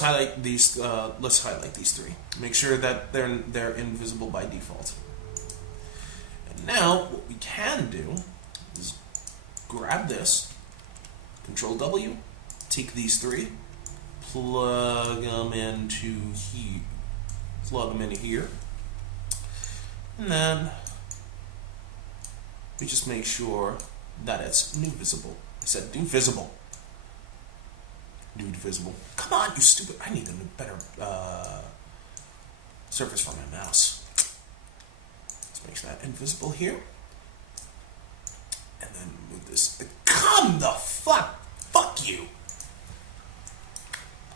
highlight these. Let's highlight these three. Make sure that they're invisible by default. And now what we can do is grab this, Control W, take these three, plug them into here, And then we just make sure that it's new visible. I said new visible. Nude visible. Come on, you stupid. I need a better surface for my mouse. Let's make that invisible here. And then move this. Come the fuck! Fuck you!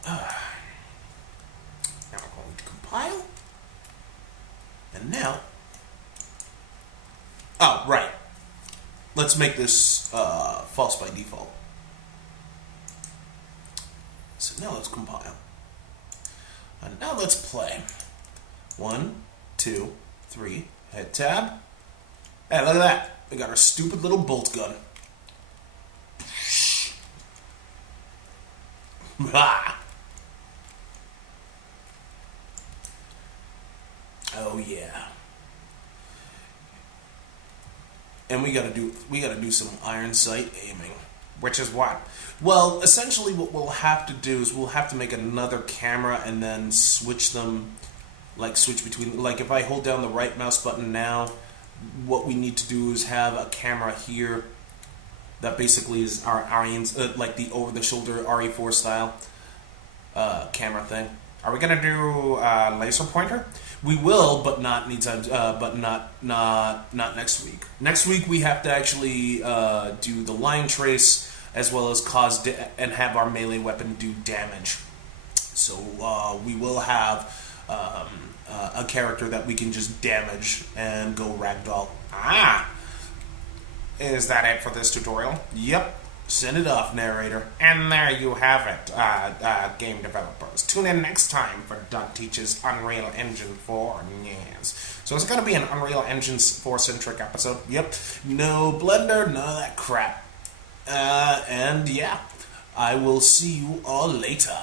Now we're going to compile. And now... Oh, right. Let's make this false by default. So now let's compile. And now let's play. 1, 2, 3. Hit tab. Hey, look at that. We got our stupid little bolt gun. Oh yeah. And we gotta do some iron sight aiming. Which is what? Well, essentially what we'll have to do is we'll have to make another camera and then switch them, like switch between, like if I hold down the right mouse button now, what we need to do is have a camera here that basically is our irons, like the over-the-shoulder RE4 style camera thing. Are we gonna do laser pointer? We will, but not anytime. But not next week. Next week we have to actually do the line trace as well as cause and have our melee weapon do damage. So we will have a character that we can just damage and go ragdoll. Is that it for this tutorial? Yep. Send it off, narrator. And there you have it, game developers. Tune in next time for Doug Teaches Unreal Engine 4. Yes. So it's going to be an Unreal Engine 4-centric episode. Yep. No Blender, none of that crap. And yeah, I will see you all later.